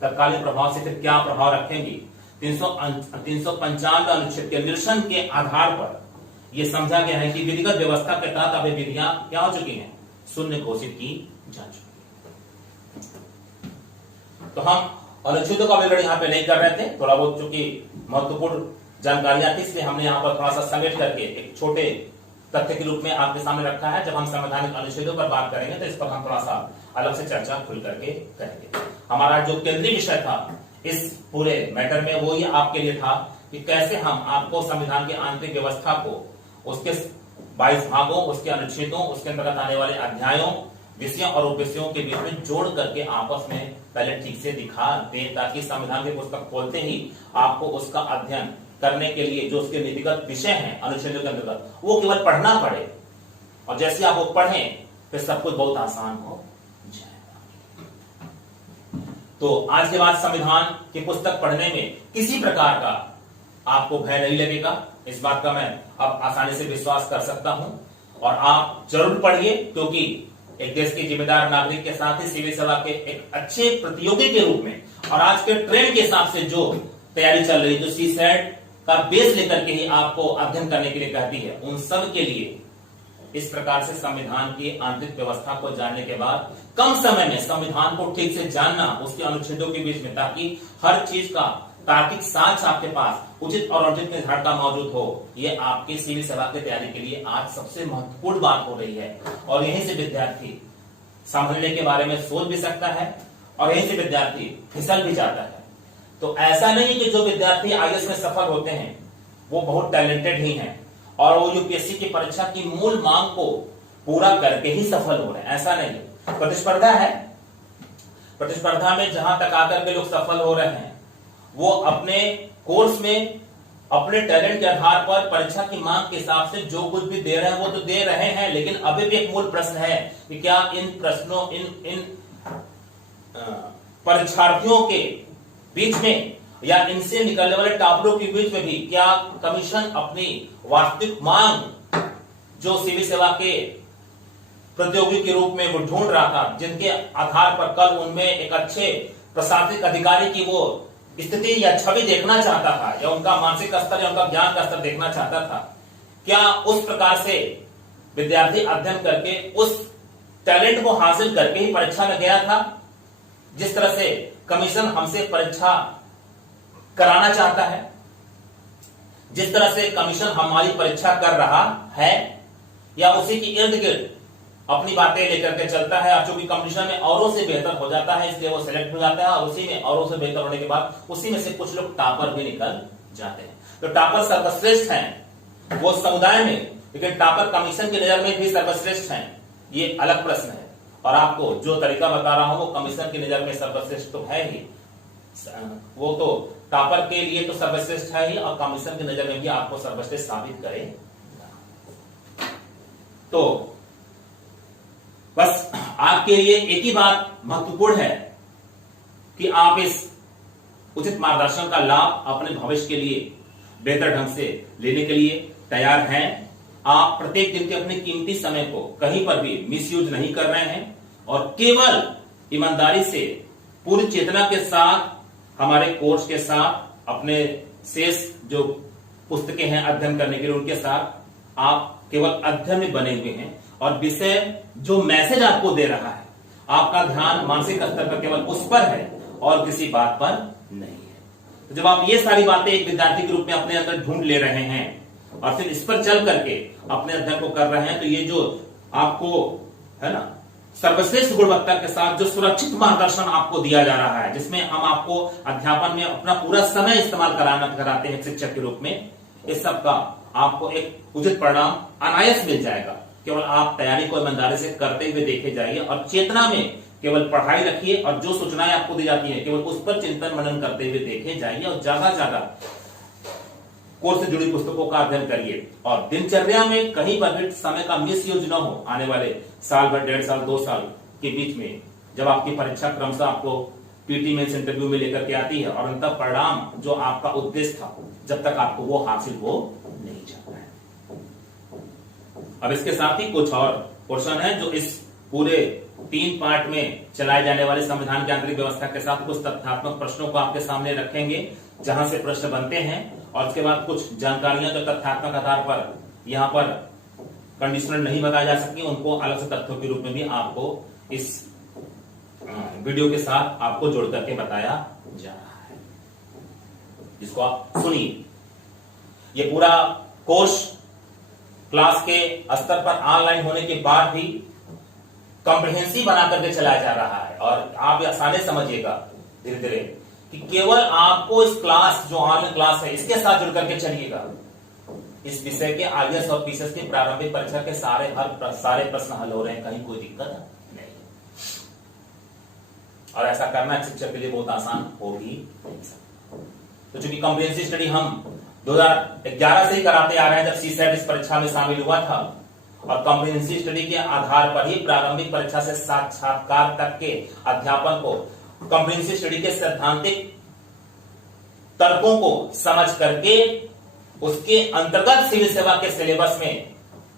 तत्कालीन प्रभाव से फिर क्या प्रभाव रखेंगी, 395 अनुच्छेद के निरसन के आधार पर यह समझा गया है कि विधिगत व्यवस्था के तहत अब विधियां क्या हो चुकी हैं, शून्य घोषित की जा चुकी है। तो हम अनुच्छेदों का विवरण यहाँ पे नहीं कर रहे थे, थोड़ा बहुत चूंकि महत्वपूर्ण जानकारियां थी इसलिए हमने यहाँ पर थोड़ा सा समेट करके एक छोटे तथ्य के रूप में आपके सामने रखा है। जब हम संवैधानिक अनुच्छेदों पर बात करेंगे तो इस पर हम थोड़ा सा अलग से चर्चा खुल करके करेंगे। हमारा जो केंद्रीय विषय था इस पूरे मैटर में वो ये आपके लिए था कि कैसे हम आपको संविधान की आंतरिक व्यवस्था को उसके 22 भागों, उसके अनुच्छेदों, उसके अंतर्गत आने वाले अध्यायों, विषयों और उपविषयों के बीच में जोड़ करके आपस में पहले ठीक से दिखा दें, ताकि संविधान की पुस्तक खोलते ही आपको उसका अध्ययन करने के लिए जो उसके नीतिगत विषय हैं अनुच्छेदों के अंतर्गत वो केवल पढ़ना पड़े, और जैसे आप वो पढ़ें फिर सब कुछ बहुत आसान हो जाएगा। तो आज के बाद संविधान की पुस्तक पढ़ने में किसी प्रकार का आपको भय नहीं लगेगा, इस बात का मैं अब आसानी से विश्वास कर सकता हूं। और आप जरूर पढ़िए, क्योंकि एक देश के जिम्मेदार नागरिक के साथ ही सिविल सेवा के एक अच्छे प्रतियोगी के रूप में और आज के ट्रेंड के हिसाब से जो तैयारी चल रही है, जो सीसैट का बेस लेकर के ही आपको अध्ययन करने के लिए कहती है, उन सब के लिए इस प्रकार से संविधान की आंतरिक व्यवस्था को जानने के बाद कम समय में संविधान को ठीक से जानना, उसके अनुच्छेदों के बीच में, ताकि हर चीज का तार्किक साक्ष्य आपके पास उचित और अनुचित निर्धारण का मौजूद हो, ये आपकी सिविल सेवा की तैयारी के लिए आज सबसे महत्वपूर्ण बात हो रही है। और यहीं से विद्यार्थी समझने के बारे में सोच भी सकता है और यहीं से विद्यार्थी फिसल भी जाता है। तो ऐसा नहीं कि जो विद्यार्थी आईएएस में सफल होते हैं वो बहुत टैलेंटेड ही हैं और वो यूपीएससी की परीक्षा की मूल मांग को पूरा करके ही सफल हो रहे हैं, ऐसा नहीं। प्रतिस्पर्धा है, प्रतिस्पर्धा में जहां तक आकर के लोग सफल हो रहे हैं वो अपने कोर्स में अपने टैलेंट के आधार पर परीक्षा की मांग के हिसाब से जो कुछ भी दे रहे हैं वो तो दे रहे हैं, लेकिन अभी भी एक मूल प्रश्न है कि क्या इन प्रश्नों इन परीक्षार्थियों के बीच में या इनसे निकलने वाले टॉपरों के बीच में भी क्या कमीशन अपनी वास्तविक मांग जो सिविल सेवा के प्रतियोगी के रूप में वो ढूंढ रहा था, जिनके आधार पर कल उनमें एक अच्छे प्रशासनिक अधिकारी की वो स्थिति या छवि देखना चाहता था, या उनका मानसिक स्तर या उनका ज्ञान का स्तर देखना चाहता था, क्या उस प्रकार से विद्यार्थी अध्ययन करके उस टैलेंट को हासिल करके ही परीक्षा में गया था? जिस तरह से कमीशन हमसे परीक्षा कराना चाहता है, जिस तरह से कमीशन हमारी परीक्षा कर रहा है या उसी की इर्द गिर्द अपनी बातें लेकर के चलता है, और चूंकि कंपटीशन में औरों से बेहतर हो जाता है इसलिए वो सिलेक्ट हो जाता है, और उसी में औरों से बेहतर होने के बाद उसी में से कुछ लोग टॉपर भी निकल जाते हैं। तो टॉपर सर्वश्रेष्ठ हैं वो समुदाय में, लेकिन टॉपर कमीशन की नजर में भी सर्वश्रेष्ठ हैं, ये अलग प्रश्न है। और आपको जो तरीका बता रहा हूं वो कमीशन की नजर में सर्वश्रेष्ठ तो है ही, वो तो टॉपर के लिए तो सर्वश्रेष्ठ है ही, और कमीशन की नजर में भी आपको सर्वश्रेष्ठ साबित करेगा। तो बस आपके लिए एक ही बात महत्वपूर्ण है कि आप इस उचित मार्गदर्शन का लाभ अपने भविष्य के लिए बेहतर ढंग से लेने के लिए तैयार हैं। आप प्रत्येक दिन के अपने कीमती समय को कहीं पर भी मिसयूज नहीं कर रहे हैं, और केवल ईमानदारी से पूरी चेतना के साथ हमारे कोर्स के साथ अपने शेष जो पुस्तकें हैं अध्ययन करने के लिए उनके साथ आप केवल अध्ययन में बने हुए हैं, और विषय जो मैसेज आपको दे रहा है आपका ध्यान मानसिक स्तर पर केवल उस पर है और किसी बात पर नहीं है। तो जब आप ये सारी बातें एक विद्यार्थी के रूप में अपने अंदर ढूंढ ले रहे हैं और फिर इस पर चल करके अपने अध्ययन को कर रहे हैं, तो ये जो आपको है ना सर्वश्रेष्ठ गुणवत्ता के साथ जो सुरक्षित मार्गदर्शन आपको दिया जा रहा है, जिसमें हम आपको अध्यापन में अपना पूरा समय इस्तेमाल कराते हैं शिक्षक के रूप में, इस सब का आपको एक उचित परिणाम अनायास मिल जाएगा। केवल आप तैयारी को ईमानदारी से करते हुए देखे जाइए, और चेतना में केवल पढ़ाई रखिए, और जो सूचनाएं आपको दी जाती है केवल उस पर चिंतन मनन करते हुए देखे जाइए, और ज्यादा से ज्यादा कोर्स से जुड़ी पुस्तकों का अध्ययन करिए, और दिनचर्या में कहीं पर भी समय का मिसयूज न हो। आने वाले साल भर, 1.5 साल 2 साल के बीच में जब आपकी परीक्षा क्रमशः आपको पीटी मेंस इंटरव्यू में लेकर के आती है, और अंततः परिणाम जो आपका उद्देश्य था जब तक आपको वो हासिल हो नहीं जाता है। अब इसके साथ ही कुछ और पोर्शन है जो इस पूरे 3 पार्ट में चलाए जाने वाले संविधान की आंतरिक व्यवस्था के साथ कुछ तथ्यात्मक प्रश्नों को आपके सामने रखेंगे जहां से प्रश्न बनते हैं, और उसके बाद कुछ जानकारियां जो तथ्यात्मक आधार पर यहाँ पर कंडीशनल नहीं बताई जा सकती उनको अलग से तथ्यों के रूप में भी आपको इस वीडियो के साथ आपको जोड़ करके बताया जा रहा है, जिसको आप सुनिए। ये पूरा कोर्स क्लास के स्तर पर ऑनलाइन होने के बाद भी कॉम्प्रिहेंसिव बना करके चलाया जा रहा है, और आप आसानी समझिएगा धीरे धीरे कि केवल आपको इस क्लास जो ऑनलाइन क्लास है इसके साथ जुड़ करके चलिएगा। इस विषय के आईएएस और पीसीएस की प्रारंभिक परीक्षा के सारे प्रश्न हल हो रहे हैं, कहीं कोई दिक्कत नहीं, और ऐसा करना शिक्षक के लिए बहुत आसान हो भी नहीं सकता। तो चूंकि कॉम्प्रिहेंसिव स्टडी हम 2011 से ही कराते आ रहे हैं, जब सीसेट इस परीक्षा में शामिल हुआ था, और कॉम्प्रिहेंसिव स्टडी के आधार पर ही प्रारंभिक परीक्षा से साक्षात्कार तक के अध्यापन को कॉम्प्रिहेंसिव स्टडी के सैद्धांतिक तर्कों को समझ करके उसके अंतर्गत सिविल सेवा के सिलेबस में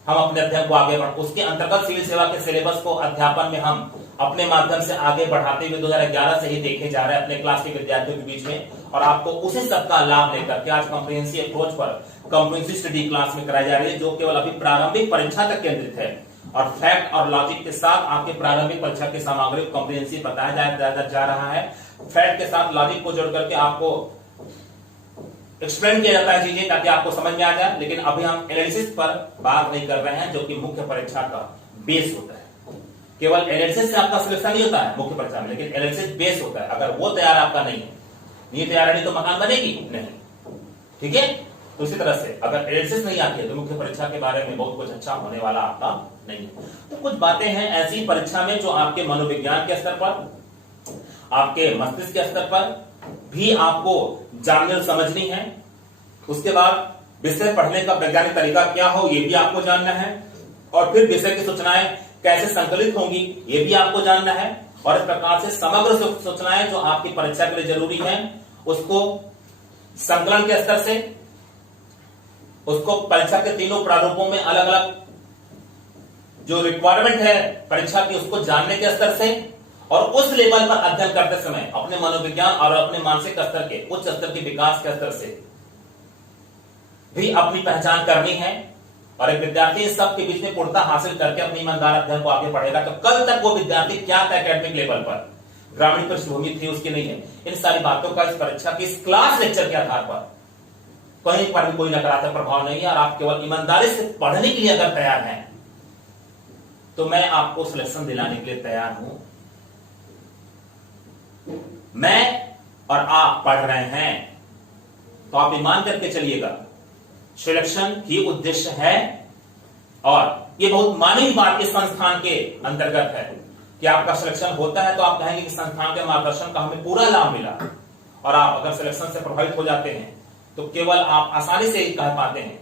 हम अपने अध्ययन को आगे उसके अंतर्गत सिविल सेवा के सिलेबस को अध्यापन में हम अपने माध्यम से आगे बढ़ाते हुए 2011 से ही देखे जा रहे हैं अपने क्लास के विद्यार्थियों के बीच में, और आपको उसी सब का लाभ लेकर के आज कॉम्प्रिहेंसिव अप्रोच पर कॉम्प्रिहेंसिव स्टडी क्लास में कराई जा रही है, जो केवल अभी प्रारंभिक परीक्षा तक केंद्रित है, और फैक्ट और लॉजिक के साथ आपके प्रारंभिक परीक्षा की सामग्री कॉम्प्रिहेंसिव बताया जा रहा है। फैक्ट के साथ लॉजिक को जोड़ करके आपको एक्सप्लेन किया जाता है चीजें ताकि आपको समझ में आ जाए, लेकिन अभी हम एनालिसिस पर बात नहीं कर रहे हैं, जो कि मुख्य परीक्षा का बेस होता है। केवल एनालिसिस से आपका सिलेक्शन नहीं होता है मुख्य परीक्षा में, लेकिन एनालिसिस बेस होता है। अगर वो तैयार आपका नहीं है, नहीं तैयार नहीं तो मकान बनेगी नहीं, ठीक है। तो उसी तरह से अगर एनालिसिस नहीं आती है तो मुख्य परीक्षा के बारे में बहुत कुछ अच्छा होने वाला आपका नहीं है। तो कुछ बातें हैं ऐसी परीक्षा में जो आपके मनोविज्ञान के स्तर पर, आपके मस्तिष्क के स्तर पर भी आपको जाननी और समझनी है। उसके बाद विषय पढ़ने का वैज्ञानिक तरीका क्या हो ये भी आपको जानना है, और फिर विषय की सूचनाएं कैसे संकलित होंगी ये भी आपको जानना है, और इस प्रकार से समग्र सूचनाएं जो आपकी परीक्षा के लिए जरूरी है उसको संकलन के स्तर से, उसको परीक्षा के तीनों प्रारूपों में अलग अलग जो रिक्वायरमेंट है परीक्षा की उसको जानने के स्तर से, और उस लेवल पर अध्ययन करते समय अपने मनोविज्ञान और अपने मानसिक स्तर के उच्च स्तर के विकास के स्तर से भी अपनी पहचान करनी है। और एक विद्यार्थी इस सब के बीच में पूर्णता हासिल करके अपनी ईमानदार अध्ययन को आगे बढ़ेगा तो कल तक वो विद्यार्थी क्या था एकेडमिक लेवल पर, ग्रामीण पृष्ठभूमि थी उसकी नहीं है। इन सारी बातों का इस परीक्षा के इस क्लास लेक्चर के आधार पर कहीं पर भी कोई नकारात्मक प्रभाव नहीं है, और आप केवल ईमानदारी से पढ़ने के लिए अगर तैयार हैं तो मैं आपको सिलेक्शन दिलाने के लिए तैयार हूं। मैं और आप पढ़ रहे हैं तो आप ईमान करके चलिएगा, सिलेक्शन ही उद्देश्य है। और यह बहुत मानी बात इस संस्थान के अंतर्गत है कि आपका सिलेक्शन होता है तो आप कहेंगे कि संस्थान के मार्गदर्शन का हमें पूरा लाभ मिला। और आप अगर सिलेक्शन से प्रभावित हो जाते हैं तो केवल आप आसानी से कह पाते हैं,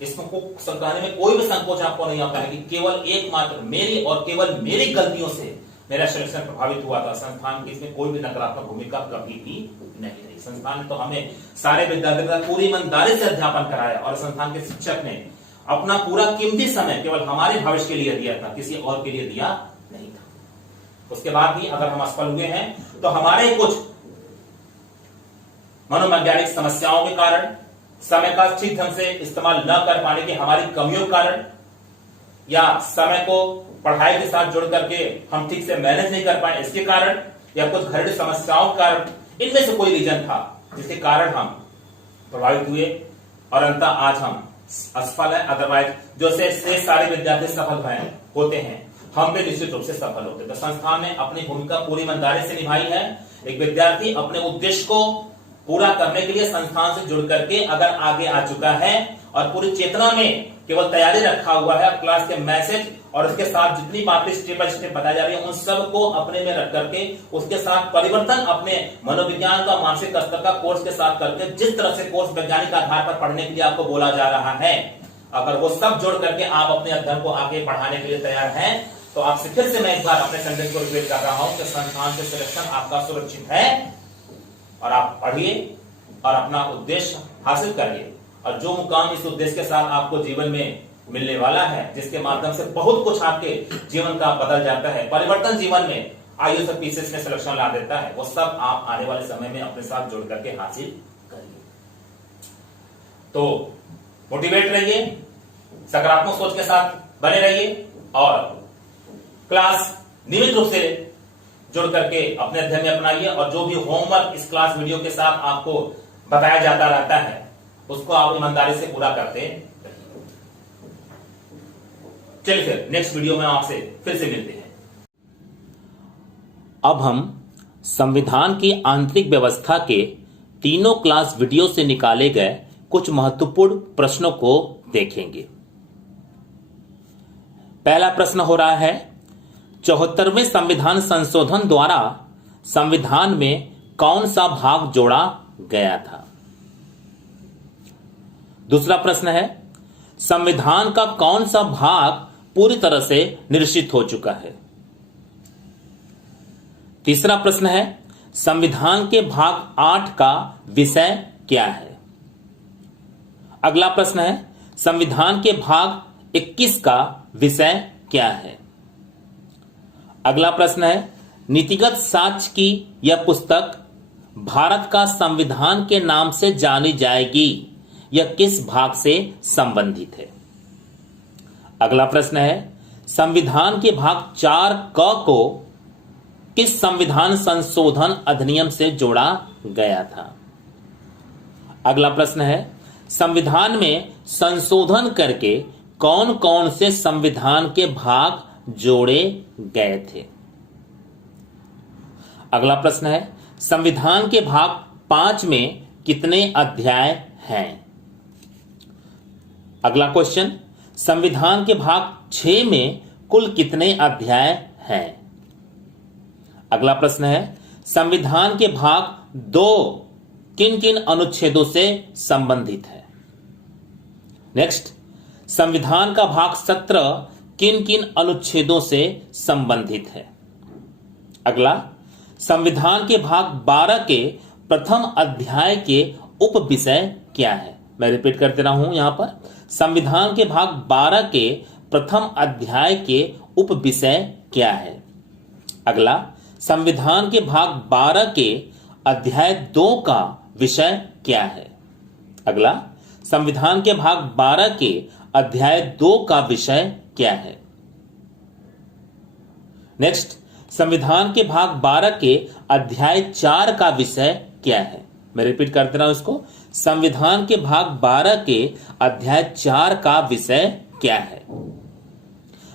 इसको कहने में कोई भी संकोच आपको नहीं आता है कि केवल एकमात्र मेरी और केवल मेरी गलतियों से मेरा सिलेक्शन प्रभावित हुआ था। संस्थान की इसमें कोई भी नकारात्मक भूमिका कभी भी नहीं रही। संस्थान ने तो हमें सारे विद्यार्थियों का पूरी ईमानदारी से अध्यापन कराया, और संस्थान के शिक्षक ने अपना पूरा कीमती समय केवल हमारे भविष्य के लिए दिया था, किसी और के लिए दिया नहीं था। उसके बाद भी अगर हम असफल हुए हैं तो हमारे कुछ मनोवैज्ञानिक समस्याओं के कारण, समय का ठीक ढंग से इस्तेमाल न कर पाने की हमारी कमियों के कारण, या समय को पढ़ाई के साथ जोड़ करके हम ठीक से मैनेज नहीं कर पाए इसके कारण, या कुछ घरेलू समस्याओं के कारण, इनमें से कोई रीजन था जिसके कारण हम प्रभावित हुए और अंततः आज हम असफल है। अदरवाइज जो से सारे विद्यार्थी सफल होते हैं, हम भी निश्चित रूप से सफल होते। तो संस्थान ने अपनी भूमिका पूरी ईमानदारी से निभाई है। एक विद्यार्थी अपने उद्देश्य को पूरा करने के लिए संस्थान से जुड़ करके अगर आगे आ चुका है और पूरी चेतना में केवल तैयारी रखा हुआ है, क्लास के मैसेज और उसके साथ जितनी बातें स्टेप बाय स्टेप बताई जा रही है उन सब को अपने में रख करके उसके साथ परिवर्तन अपने मनोविज्ञान का, मानसिक स्तर का कोर्स के साथ करके, जिस तरह से कोर्स वैज्ञानिक आधार पर पढ़ने के लिए आपको बोला जा रहा है, अगर वो सब जोड़ करके आप अपने अध्ययन को आगे बढ़ाने के लिए तैयार हैं तो आपसे फिर से मैं एक बार अपने सेंटेंस को रिपीट कर रहा हूं कि संस्थान से सिलेक्शन आपका सुरक्षित है, और आप पढ़िए और अपना उद्देश्य हासिल करिए। और जो मुकाम इस उद्देश्य के साथ आपको जीवन में मिलने वाला है, जिसके माध्यम से बहुत कुछ आपके जीवन का बदल जाता है, परिवर्तन जीवन में आयु से पीसेस में सिलेक्शन ला देता है, वो सब आप आने वाले समय में अपने साथ जोड़ करके हासिल करिए। तो मोटिवेट रहिए, सकारात्मक सोच के साथ बने रहिए और क्लास नियमित रूप से जुड़ करके अपने अध्ययन में अपनाइए, और जो भी होमवर्क इस क्लास वीडियो के साथ आपको बताया जाता रहता है उसको आप ईमानदारी से पूरा करते रहिए। चलिए फिर नेक्स्ट वीडियो में आपसे फिर से मिलते हैं। अब हम संविधान की आंतरिक व्यवस्था के तीनों क्लास वीडियो से निकाले गए कुछ महत्वपूर्ण प्रश्नों को देखेंगे। पहला प्रश्न हो रहा है, 74वें संविधान संशोधन द्वारा संविधान में कौन सा भाग जोड़ा गया था? दूसरा प्रश्न है, संविधान का कौन सा भाग पूरी तरह से निरसित हो चुका है? तीसरा प्रश्न है, संविधान के भाग 8 का विषय क्या है? अगला प्रश्न है, संविधान के भाग 21 का विषय क्या है? अगला प्रश्न है, नीतिगत साक्ष्य की यह पुस्तक भारत का संविधान के नाम से जानी जाएगी, यह किस भाग से संबंधित है? अगला प्रश्न है, संविधान के भाग 4 क को किस संविधान संशोधन अधिनियम से जोड़ा गया था? अगला प्रश्न है, संविधान में संशोधन करके कौन कौन से संविधान के भाग जोड़े गए थे? अगला प्रश्न है, संविधान के भाग 5 में कितने अध्याय हैं? अगला क्वेश्चन, संविधान के भाग 6 में कुल कितने अध्याय हैं? अगला प्रश्न है, संविधान के भाग 2 किन किन अनुच्छेदों से संबंधित है? नेक्स्ट, संविधान का भाग 17 किन किन अनुच्छेदों से संबंधित है? अगला, संविधान के भाग 12 के प्रथम अध्याय के उप विषय क्या है? मैं रिपीट करते रहा हूं यहां पर, संविधान के भाग 12 के प्रथम अध्याय के उप विषय क्या है? अगला, संविधान के भाग 12 के अध्याय 2 का विषय क्या है? अगला, संविधान के भाग 12 के अध्याय 2 का विषय क्या है? नेक्स्ट, संविधान के भाग 12 के अध्याय 4 का विषय क्या है? मैं रिपीट करते रहा उसको। संविधान के भाग 12 के अध्याय 4 का विषय क्या है?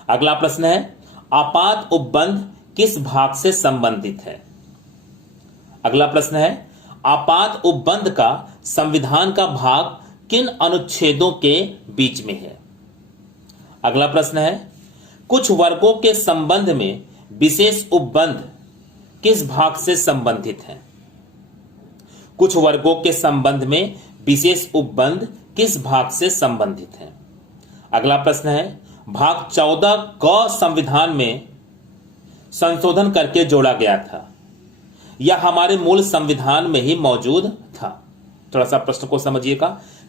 अगला प्रश्न है, आपात उपबंध किस भाग से संबंधित है? अगला प्रश्न है, आपात उपबंध का संविधान का भाग किन अनुच्छेदों के बीच में है? अगला प्रश्न है, कुछ वर्गों के संबंध में विशेष उपबंध किस भाग से संबंधित है? कुछ वर्गों के संबंध में विशेष उपबंध किस भाग से संबंधित है? अगला प्रश्न है, भाग 14 क संविधान में संशोधन करके जोड़ा गया था या हमारे मूल संविधान में ही मौजूद था? थोड़ा सा प्रश्न को समझिएगा।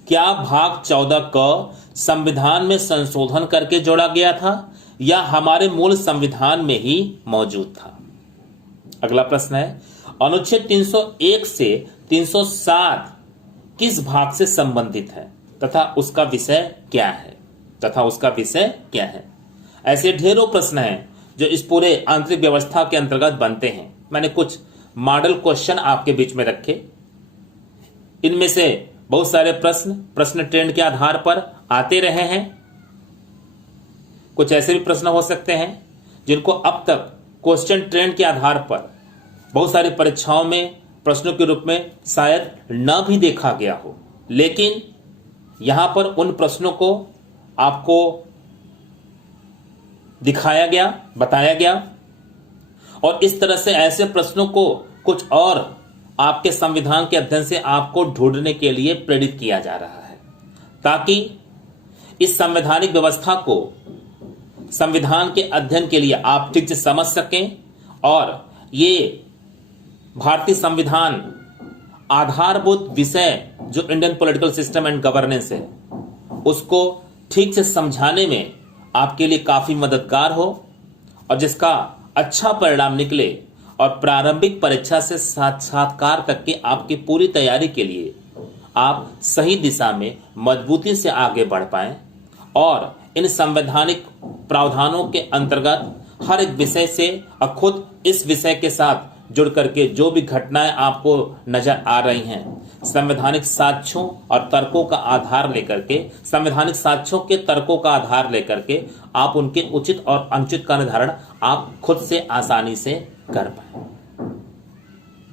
क्या भाग 14 क संविधान में संशोधन करके जोड़ा गया था या हमारे मूल संविधान में ही मौजूद था? अगला प्रश्न है, अनुच्छेद 301 से 307 किस भाग से संबंधित है तथा उसका विषय क्या है? ऐसे ढेरों प्रश्न हैं जो इस पूरे आंतरिक व्यवस्था के अंतर्गत बनते हैं। मैंने कुछ मॉडल क्वेश्चन आपके बीच में रखे। इनमें से बहुत सारे प्रश्न ट्रेंड के आधार पर आते रहे हैं। कुछ ऐसे भी प्रश्न हो सकते हैं जिनको अब तक क्वेश्चन ट्रेंड के आधार पर बहुत सारी परीक्षाओं में प्रश्नों के रूप में शायद न भी देखा गया हो, लेकिन यहां पर उन प्रश्नों को आपको दिखाया गया, बताया गया, और इस तरह से ऐसे प्रश्नों को कुछ और आपके संविधान के अध्ययन से आपको ढूंढने के लिए प्रेरित किया जा रहा है, ताकि इस संवैधानिक व्यवस्था को संविधान के अध्ययन के लिए आप ठीक से समझ सकें और ये भारतीय संविधान आधारभूत विषय जो Indian political system and governance है उसको ठीक से समझाने में आपके लिए काफी मददगार हो और जिसका अच्छा परिणाम निकले और प्रारंभिक परीक्षा से साक्षात्कार तक की आपकी पूरी तैयारी के लिए आप सही दिशा में मजबूती से आगे बढ़ पाएं और इन संवैधानिक प्रावधानों के अंतर्गत हर एक विषय से और खुद इस विषय के साथ जुड़ करके जो भी घटनाएं आपको नजर आ रही हैं, संवैधानिक साक्ष्यों और तर्कों का आधार लेकर के, संवैधानिक साक्ष्यों के तर्कों का आधार लेकर के आप उनके उचित और अनुचित का निर्धारण आप खुद से आसानी से कर पाए।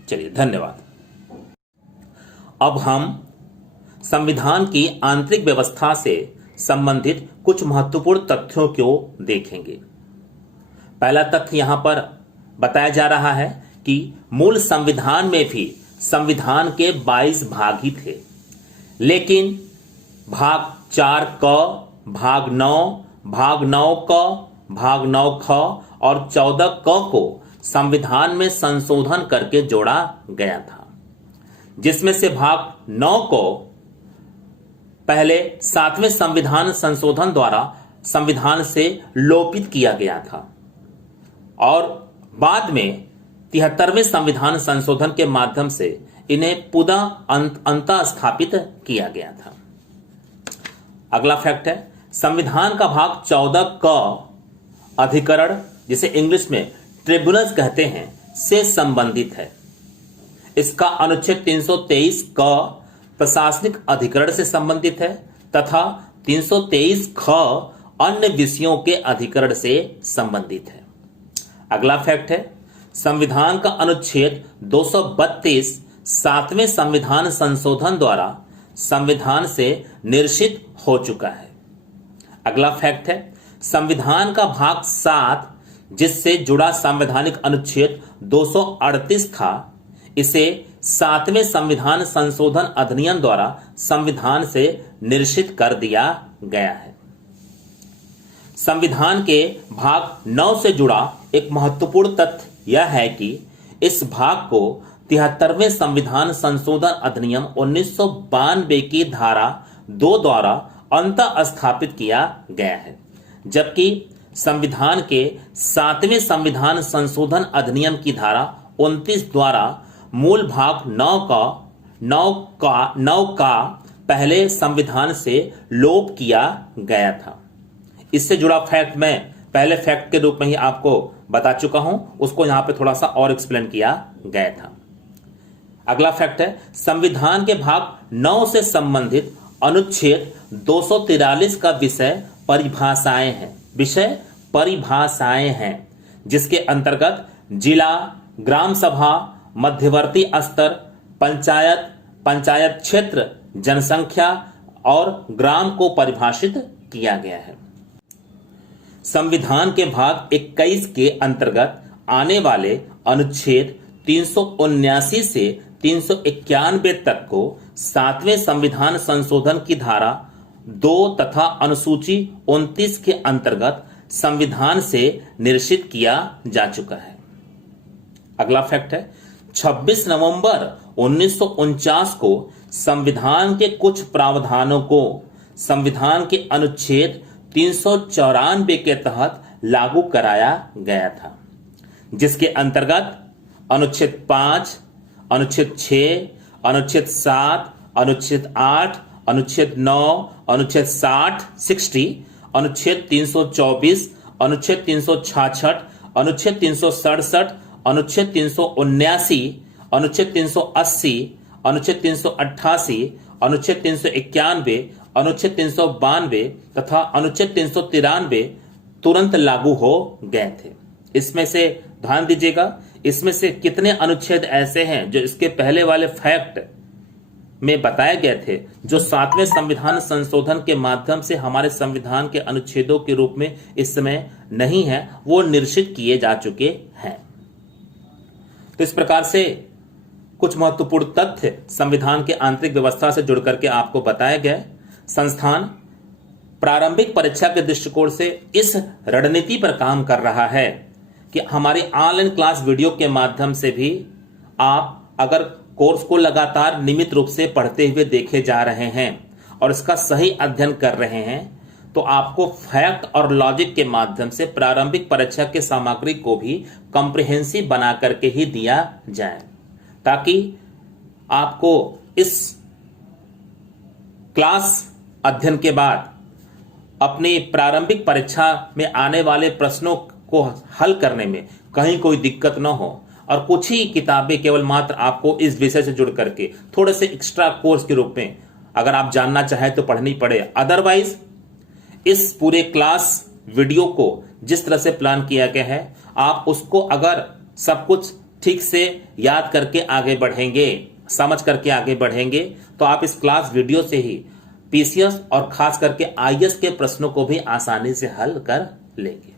चलिए, धन्यवाद। अब हम संविधान की आंतरिक व्यवस्था से संबंधित कुछ महत्वपूर्ण तथ्यों को देखेंगे। पहला तथ्य यहां पर बताया जा रहा है कि मूल संविधान में भी संविधान के 22 भाग ही थे, लेकिन भाग 4 क, भाग 9, भाग 9 क, भाग 9 ख और 14 क को संविधान में संशोधन करके जोड़ा गया था, जिसमें से भाग 9 को पहले 7वें संविधान संशोधन द्वारा संविधान से लोपित किया गया था और बाद में 73वें संविधान संशोधन के माध्यम से इन्हें पुनः अंतः स्थापित किया गया था। अगला फैक्ट है, संविधान का भाग 14 क अधिकरण, जिसे इंग्लिश में ट्रिब्यूनल्स कहते हैं, से संबंधित है। इसका अनुच्छेद 323 क प्रशासनिक अधिकरण से संबंधित है तथा 323 ख अन्य विषयों के अधिकरण से संबंधित है। अगला फैक्ट है, संविधान का अनुच्छेद 232 7वें संविधान संशोधन द्वारा संविधान से निरसित हो चुका है। अगला फैक्ट है, संविधान का भाग 7 जिससे जुड़ा संवैधानिक अनुच्छेद 238 था, इसे 7वें संविधान संशोधन अधिनियम द्वारा संविधान से निरसित कर दिया गया है। संविधान के भाग 9 से जुड़ा एक महत्वपूर्ण तथ्य यह है कि इस भाग को 73वें संविधान संशोधन अधिनियम 1992 की धारा 2 द्वारा अंतः स्थापित किया गया है, जबकि संविधान के 7वें संविधान संशोधन अधिनियम की धारा 29 द्वारा मूल भाग 9 का पहले संविधान से लोप किया गया था। इससे जुड़ा फैक्ट मैं पहले फैक्ट के रूप में ही आपको बता चुका हूं, उसको यहां पे थोड़ा सा और एक्सप्लेन किया गया था। अगला फैक्ट है, संविधान के भाग 9 से संबंधित अनुच्छेद 243 का विषय परिभाषाएं हैं। विषय परिभाषाएं हैं, जिसके अंतर्गत जिला, ग्राम सभा, मध्यवर्ती स्तर, पंचायत, पंचायत क्षेत्र, जनसंख्या और ग्राम को परिभाषित किया गया है। संविधान के भाग 21 के अंतर्गत आने वाले अनुच्छेद 379 से 391 तक को 7वें संविधान संशोधन की धारा 2 तथा अनुसूची 29 के अंतर्गत संविधान से निरसित किया जा चुका है। अगला फैक्ट है, 26 नवंबर 1949 को संविधान के कुछ प्रावधानों को संविधान के अनुच्छेद 394 के तहत लागू कराया गया था, जिसके अंतर्गत अनुच्छेद 5, अनुच्छेद 6, अनुच्छेद 7, अनुच्छेद 8, अनुच्छेद 9, अनुच्छेद 60, अनुच्छेद 324, अनुच्छेद 366, अनुच्छेद 367, अनुच्छेद 379, अनुच्छेद 380, अनुच्छेद 388, अनुच्छेद 391, अनुच्छेद 392 तथा अनुच्छेद 393 तुरंत लागू हो गए थे। इसमें से ध्यान दीजिएगा, इसमें से कितने अनुच्छेद ऐसे हैं जो इसके पहले वाले फैक्ट में बताए गए थे, जो 7वें संविधान संशोधन के माध्यम से हमारे संविधान के अनुच्छेदों के रूप में इस समय नहीं है, वो निरसित किए जा चुके हैं। तो इस प्रकार से कुछ महत्वपूर्ण तथ्य संविधान के आंतरिक व्यवस्था से जुड़ करके आपको बताए गए। संस्थान प्रारंभिक परीक्षा के दृष्टिकोण से इस रणनीति पर काम कर रहा है कि हमारी ऑनलाइन क्लास वीडियो के माध्यम से भी आप अगर कोर्स को लगातार नियमित रूप से पढ़ते हुए देखे जा रहे हैं और इसका सही अध्ययन कर रहे हैं, तो आपको फैक्ट और लॉजिक के माध्यम से प्रारंभिक परीक्षा के सामग्री को भी कॉम्प्रिहेंसिव बना करके ही दिया जाए, ताकि आपको इस क्लास अध्ययन के बाद अपनी प्रारंभिक परीक्षा में आने वाले प्रश्नों को हल करने में कहीं कोई दिक्कत न हो और कुछ ही किताबें केवल मात्र आपको इस विषय से जुड़ करके थोड़े से एक्स्ट्रा कोर्स के रूप में अगर आप जानना चाहें तो पढ़नी पड़े। अदरवाइज इस पूरे क्लास वीडियो को जिस तरह से प्लान किया गया है, आप उसको अगर सब कुछ ठीक से याद करके आगे बढ़ेंगे, समझ करके आगे बढ़ेंगे, तो आप इस क्लास वीडियो से ही पीसीएस और खास करके आईएएस के प्रश्नों को भी आसानी से हल कर लेंगे।